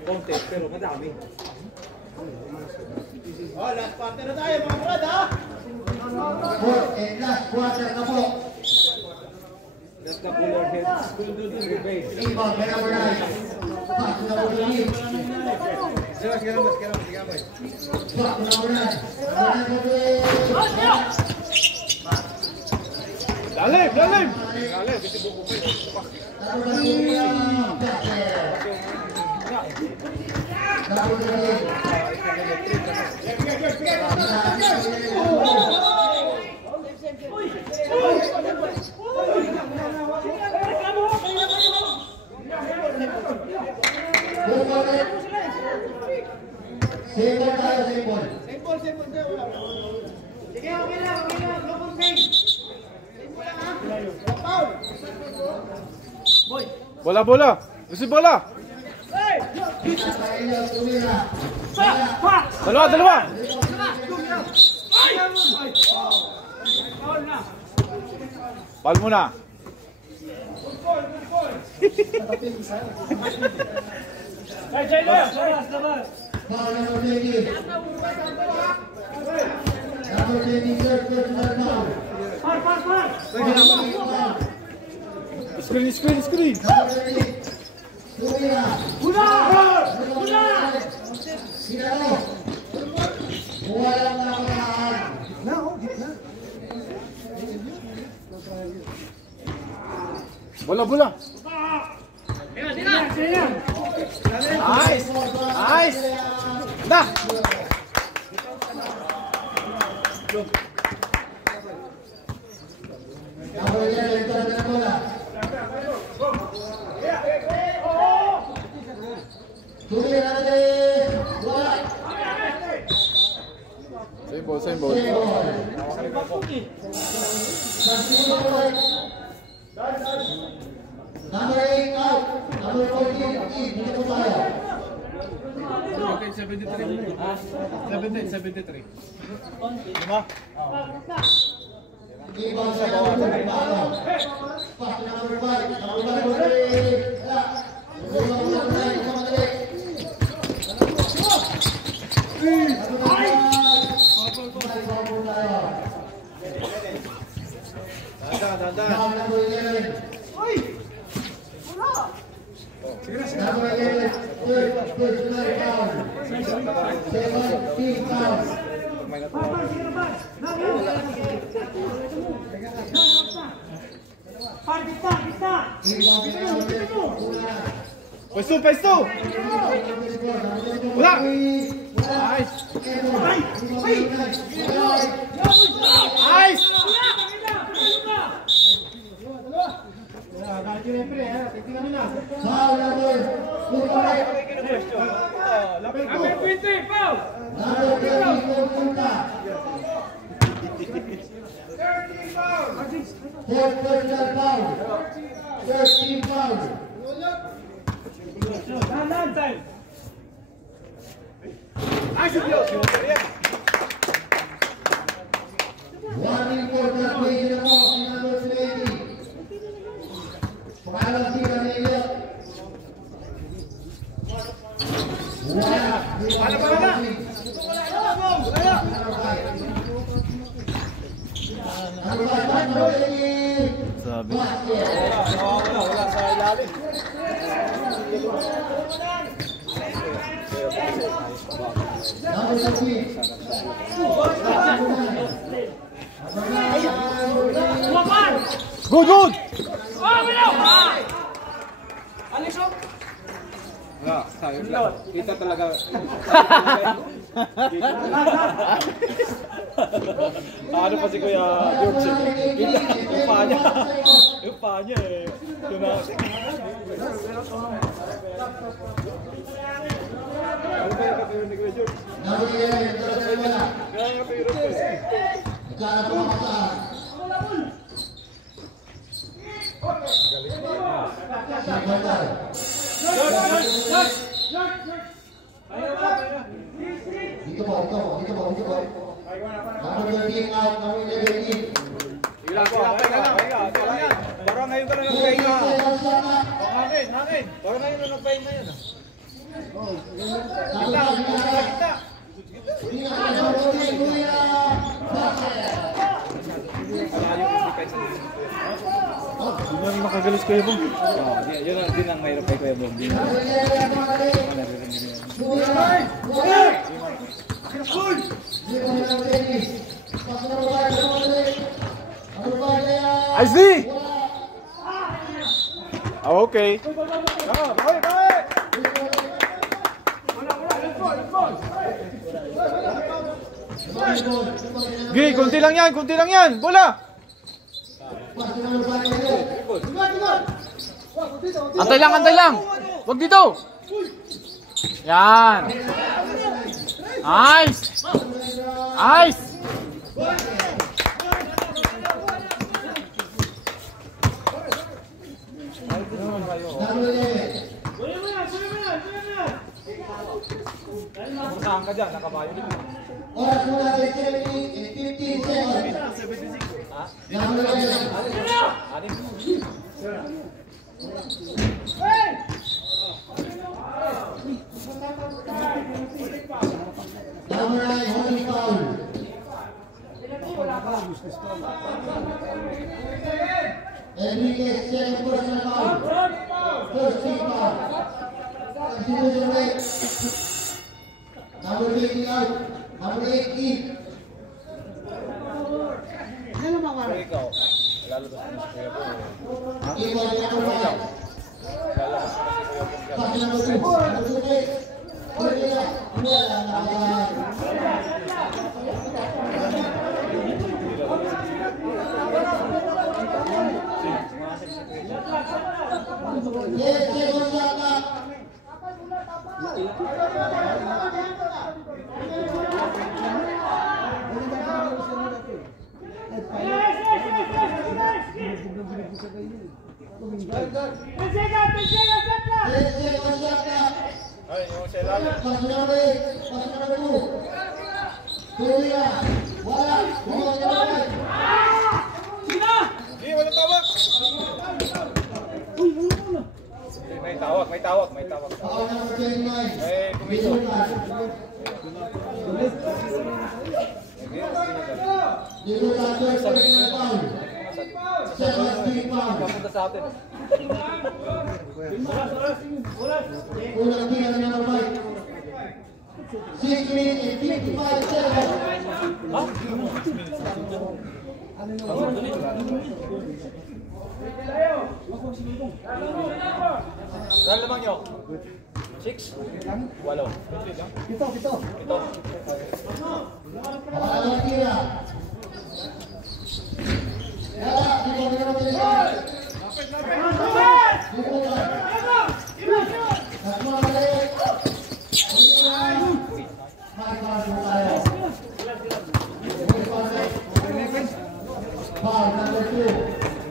konti, pero madami. Last partner na tayo mga brad ha! Fourth and last quarter na po. That's the cooler head. Rebound by number 9. Pass to number 3. Pass to number 9. Lalim! Sige, okay lang. No complaint. Bola! Gusto bola! Dalawa! Bal muna! Screen! Bola! Nice! Dah! Same ball. Number 8 out. Number 14 in. Dito po tayo. 73. Rebound sa bawah. Pass to number 5. Number 3. Rebound number 9. Sa madali. Number 11, third personal foul. 17 fouls. Pesto! Wala! Nice! Foul number 20, foul! Number 20, Punta. Third personal foul. Third team foul. One important play in the ball in number 20. Pangalang tira ni Elliot. Sabi. Wala sa ilalim. Good, good! Wala, sayang lang. Kita talaga. Ano pa si Kuya George? Kita, yung paa niya. Yung paa niya eh. Yun na. Ano ba yung kapiro ni Kuya George? Kaya yung kapiro ko eh. Dito po. Number 13 out, number 11. Parang ngayon ka na nagpahinga. Hangin. Parang ngayon na nagpahinga yan. Hindi na makagalis kayo po. Yun din ang mayroon kay Kuya Bob. ISD! Okay. Gi, kunti lang yan. Bola! Antay lang. Wag dito. Yan. Nice. Saan ka dyan? Nakabayo din. Oras mula 15 seconds. Number 11. Number 9, holding foul. Enriquez, second personal foul. First team foul. Constitution rate. Number 20 out. Number 18. Ikaw, lalabas mo si Kuya Bob. Equal number 5. Pass number 2. Number 2. Wala na. Yes, second shot na. Ay, yung sa ilalim. Pass number 2. Kuya, wala. Hindi, wala tawag. May tawag. Foul number 29. Eh, kumisyon. Dito sa third personal foul. 17 foul. Papunta sa atin. Unang tira ng number 5. 6 minutes and 55 seconds. Saan lamang nyo? 6? 8? Ito. Pangalawang tira. Wala, dito ang number 29. Dito na. Tatlo ang mali. Makipasok tayo. Foul number 2.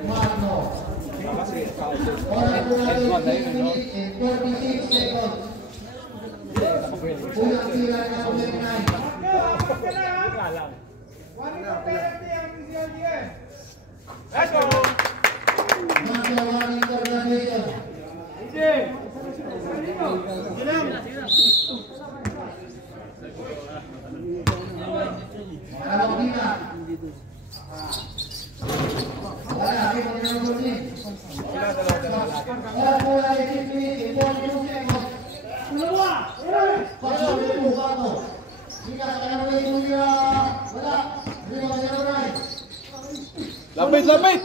Lapit, lapit!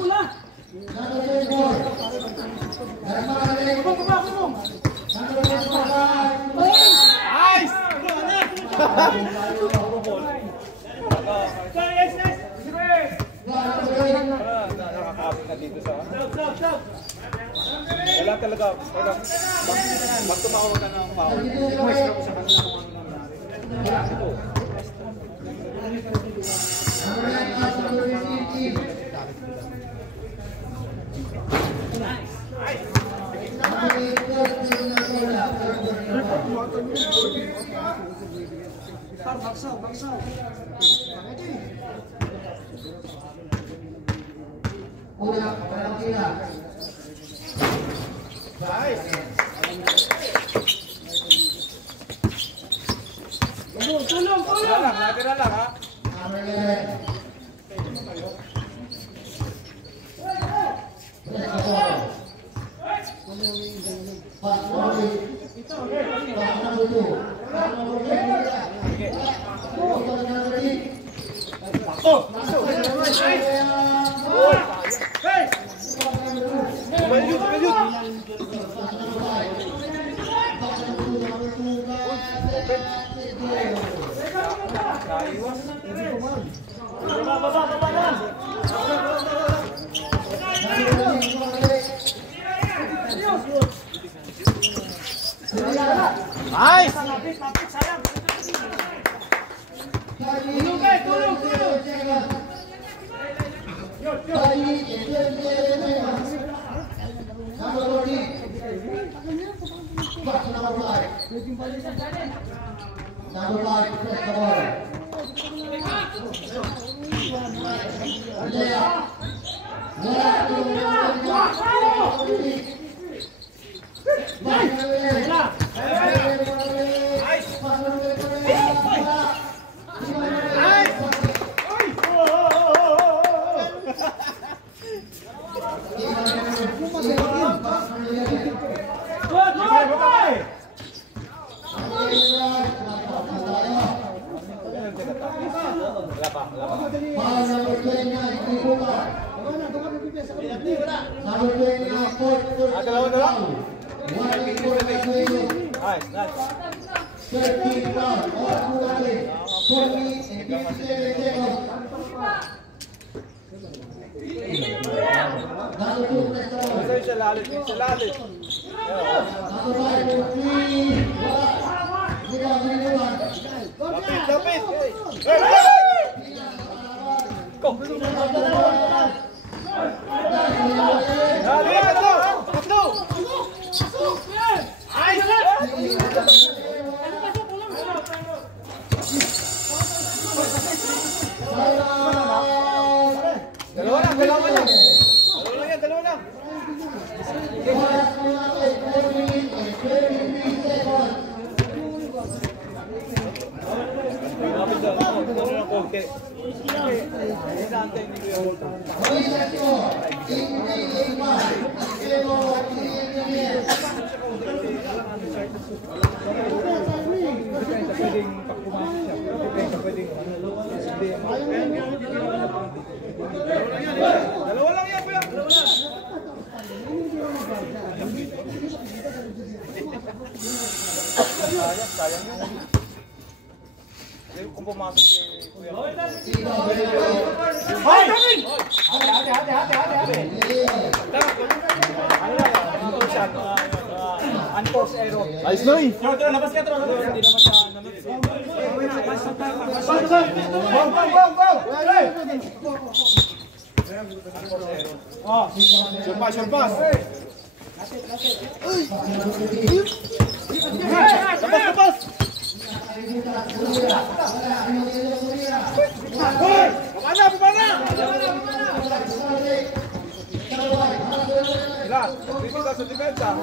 Nice! Nakakapit na dito sa... Wala talaga. Back tumawag ka ng foul. Request ako sa kanila kung ano nangyari. Ito. Una, penaltina. Tulong! Natira lang ha. Nice! Number 5, press the ball. Dalawa lang yan, kuya. Sayang yun. Kung pumasok si kuya. Hoy! Hati! Unforced error. Nice, Noy! Labas ka, labas ka. Hindi naman siya Surpas! Surpas! Pipita sa depensa.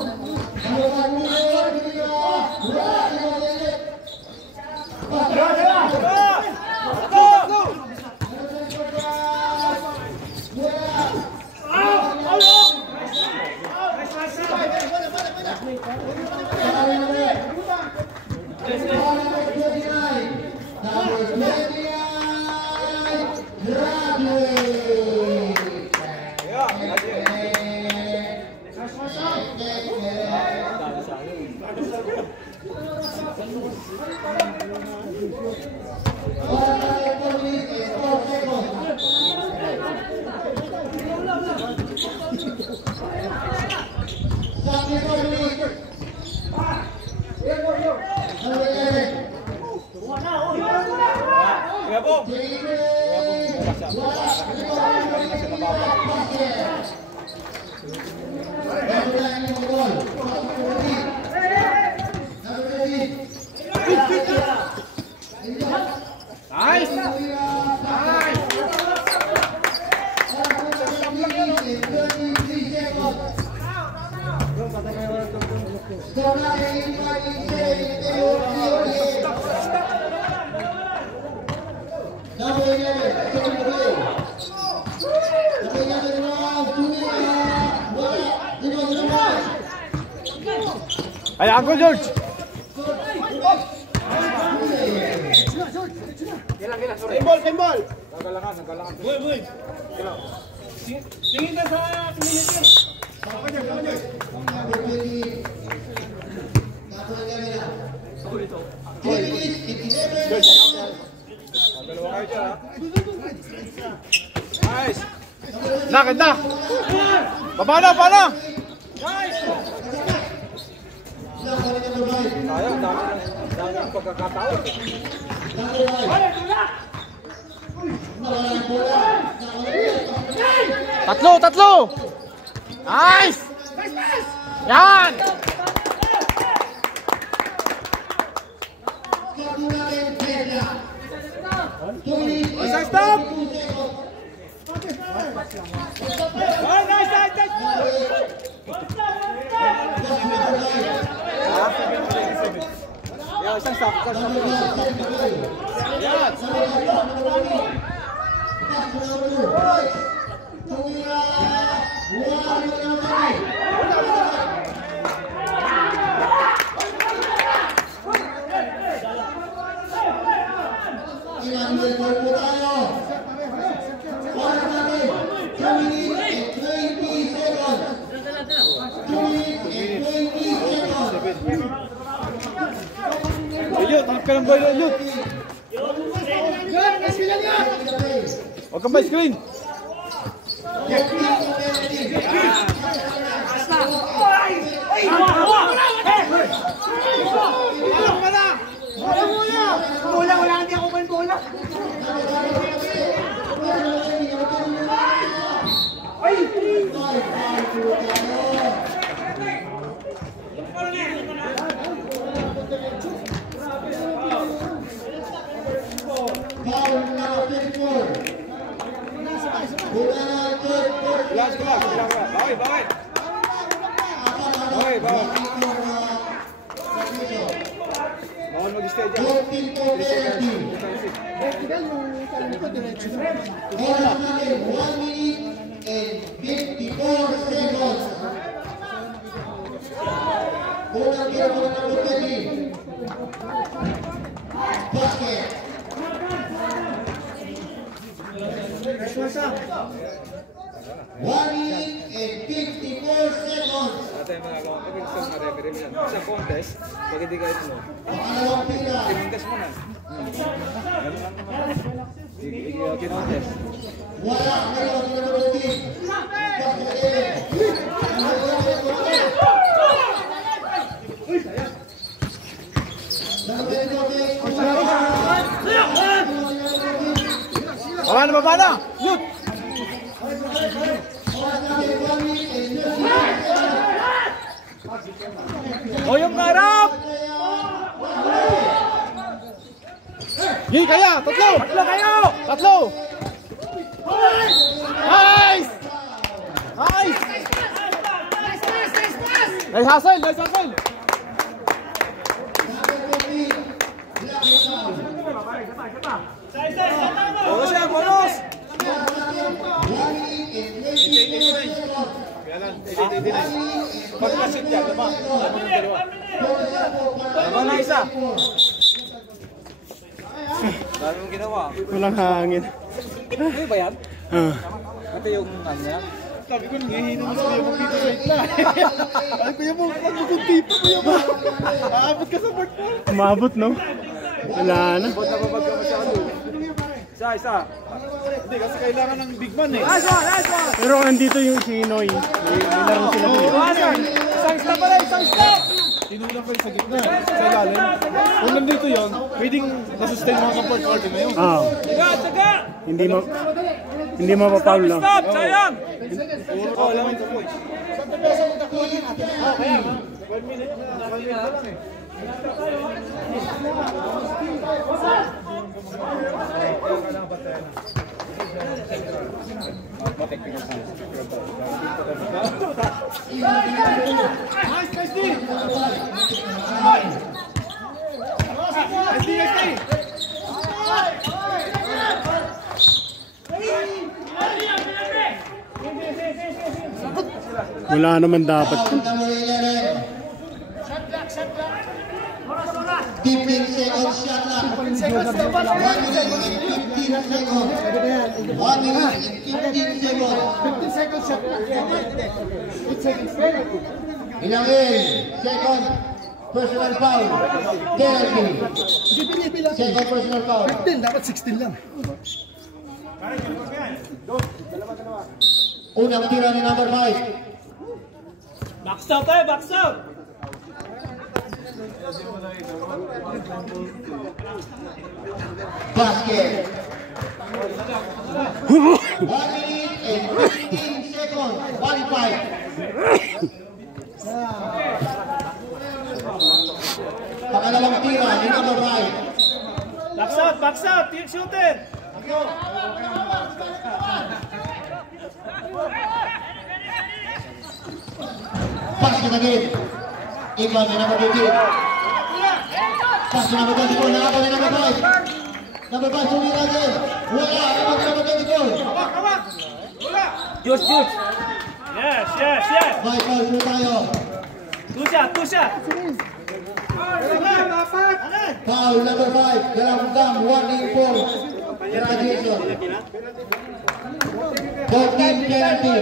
Ay, Uncle George! Kembol! Nagalakan. Boy! Tingin na sa community. Dalawa kayo dyan, ha? Nice! Nakit na! Baba na! Sayang, dami ng pagkakataon. Tatlo! Nice! Yan! Stop! Nice! Yeah, isang stop. Elliot, ka ng boy, Elliot! Huwag kang by screen! Wala, hindi ako may bola. Bawal mag-stay dyan. Oras natin, 1 minute and 54 seconds. Unang ginagawa ng Bukedi. Basket. 1 minute and 54 seconds. Natin mga isang referee sa contest, pag hindi kayo mo, Pangalawang pila. kinontes mo na. Ganun lang naman. Kinontes. Wala ngayon ang number 10. Baba na! Shoot! O yung harap! Hindi kaya! Tatlo! Tatlo! Nice! Nice! Nice hustle! Nice hustle! Bonus yan, bonus! Pagka-shoot yan, diba? Tama na isa. Dami mong ginawa. Walang hangin. Ano ba yan? Ito yung ano yan? Sabi ko, nangihinong mo sa kuya mo dito sa itla. Ay, kuya mo, magkukunti pa, kuya mo. Aabot ka sa board mo. Umabot, no? Wala na. Ba't nababag ka masyado? Isa. Hindi, kasi kailangan ng big man eh. Nice one! Pero nandito yung si Noy. May laro sila dito. Isang stop pala, isang stop! Tinulang pa yung sa gitna, sa ilalim. Kung nandito yun, pwedeng nasustain mga kaport order na yun. Tsaga! Hindi mapapaul lang. Stop! Sayang! Puro lang ito po. Wala naman dapat. Keeping seconds shot lang. 1 minute and 15 seconds. 1 minute and 15 seconds. 15 seconds shot. 8 seconds. Ilangin. Second. Personal foul. Penalty. Second personal foul. 15, dapat 16 lang. Unang tira ni number 5. Backstop tayo, backstop! Basket. 1 minute and 15 seconds. 1-5. Pangalawang tira ni number 5. Backstop! Shooter! Basket again. Iba ni number 15. Pass to number 24. Nakapa ni number 5. Number 5 sumira again. Wala. Iba ni number 24. Juice! Yes! 5 fouls po tayo. Two shot! Foul number 5. Dalang gam. 1-4. Graduation. 14 penalty.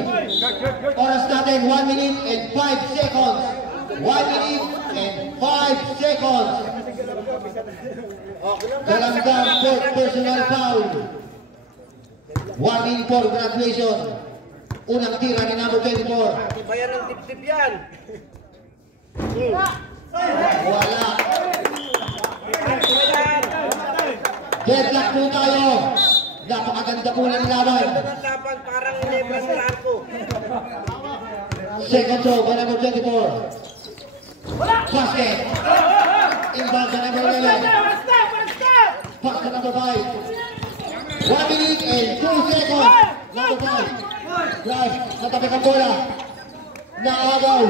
Oras natin 1 minute and 5 seconds. 1 minute and 5 seconds. Dalang gam. Fourth personal foul. 1-4 graduation. Unang tira ni number 24. Bayan ng tip-tip yan. Wala. Deadlock po tayo. Napakaganda po ng laban. Laban parang Lebron Blanco. Second throw by number 24. Basket. Inbound by number 11. Pass to number 5. 1 minute and 2 seconds. Number 5. Drive. Natabi ang bola. Naagaw.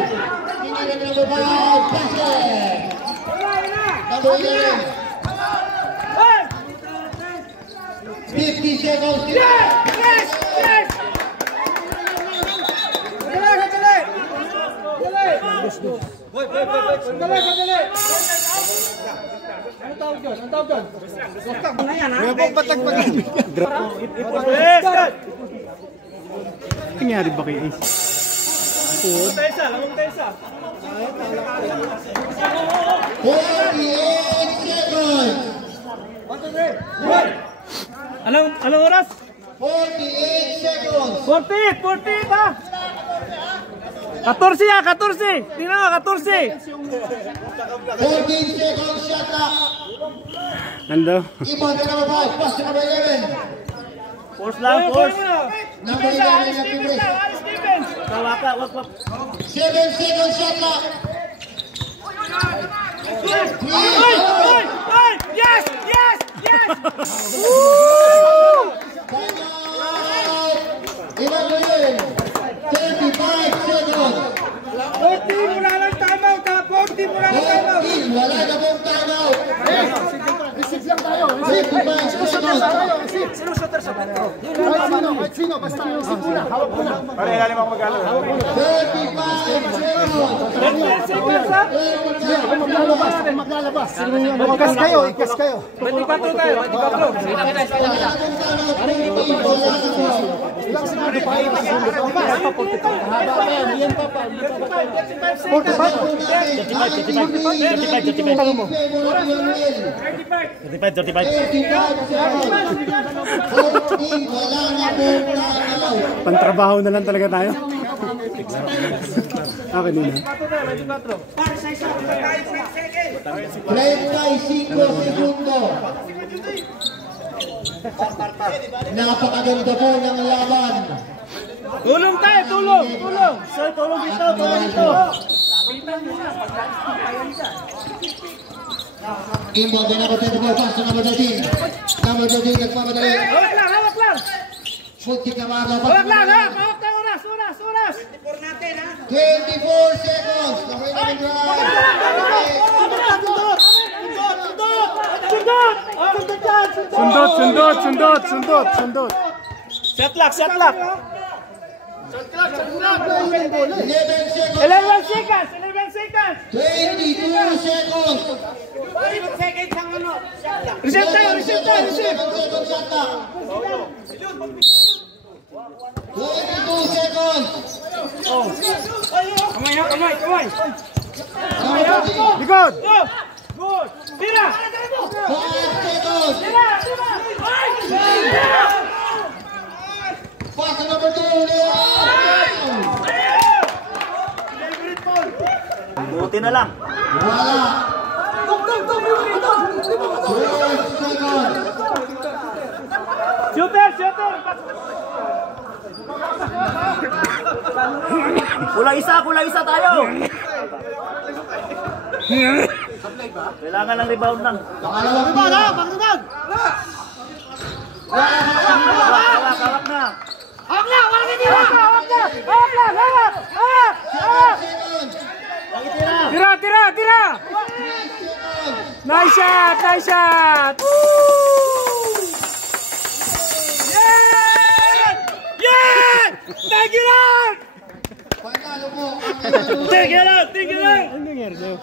Hindi na number 5. Basket. Number 11. 50 seconds. Yes! Dali! Ano tawag doon? May pagpatag-patag. Nangyari ba kay Ace? Lamang tayo isa! 48 seconds. Anong oras? 48 seconds. 48 ha! 14! Tingnan mo, 14! 14 seconds shot clock. Nando. Iban ka number 5. Pass to number 11. Force lang, force! Number 11 na Pibres. Wak. 7 seconds shot clock. Yes! Iban ka rin. 35 seconds. 14 mula lang Wala na pong timeout. Receive lang tayo. 25 seconds. Sino shooter sa Petro? Kahit sino, basta receive muna. Hawak muna. Para ilalim ako mag-alala. 35 seconds. Maglalabas. Ikas kayo, ikas kayo. 24 tayo, 24. Ilang segundo pa? Pantrabaho na lang talaga tayo. Akin yun, ha? 35 segundo. Napakaganda po ng laban. Tulong tayo, tulong! Tulong! Sir, tulong dito, tulong dito! Imbang din ako 24 pass to number 13. Number 13 nagmamadali. Hawak lang, hawak lang! Muntik na mga Hawak lang, ha? Hawak na oras, oras, oras! 24 seconds. Okay na yung Sundot, sundot, sundot, sundot. Set lock, set lock. 11 seconds. 11 seconds, 11 seconds. 22 seconds. Reset tayo, reset tayo, reset. 7 seconds shot clock. 22 seconds. Kamay, ha, kamay, kamay. Number 13. Likod. Good. Tira. 5 seconds. Pass to number 2. Buti na lang. Wala. 12 seconds. Shooter, shooter. Kulang isa tayo. Kailangan ng rebound lang. Pangalawang tira. Hawak na. Hawak na! Wala na tira! Hawak na! Hawak na! Hawak! Hawak! 7 seconds. Tira, tira, tira. 3 seconds. Nice shot, nice shot. Woo! Yeah! Yeah! Thank you, Lord! Panalo po. Thank you, Lord! Thank you, Lord! Ano nangyari sa'yo?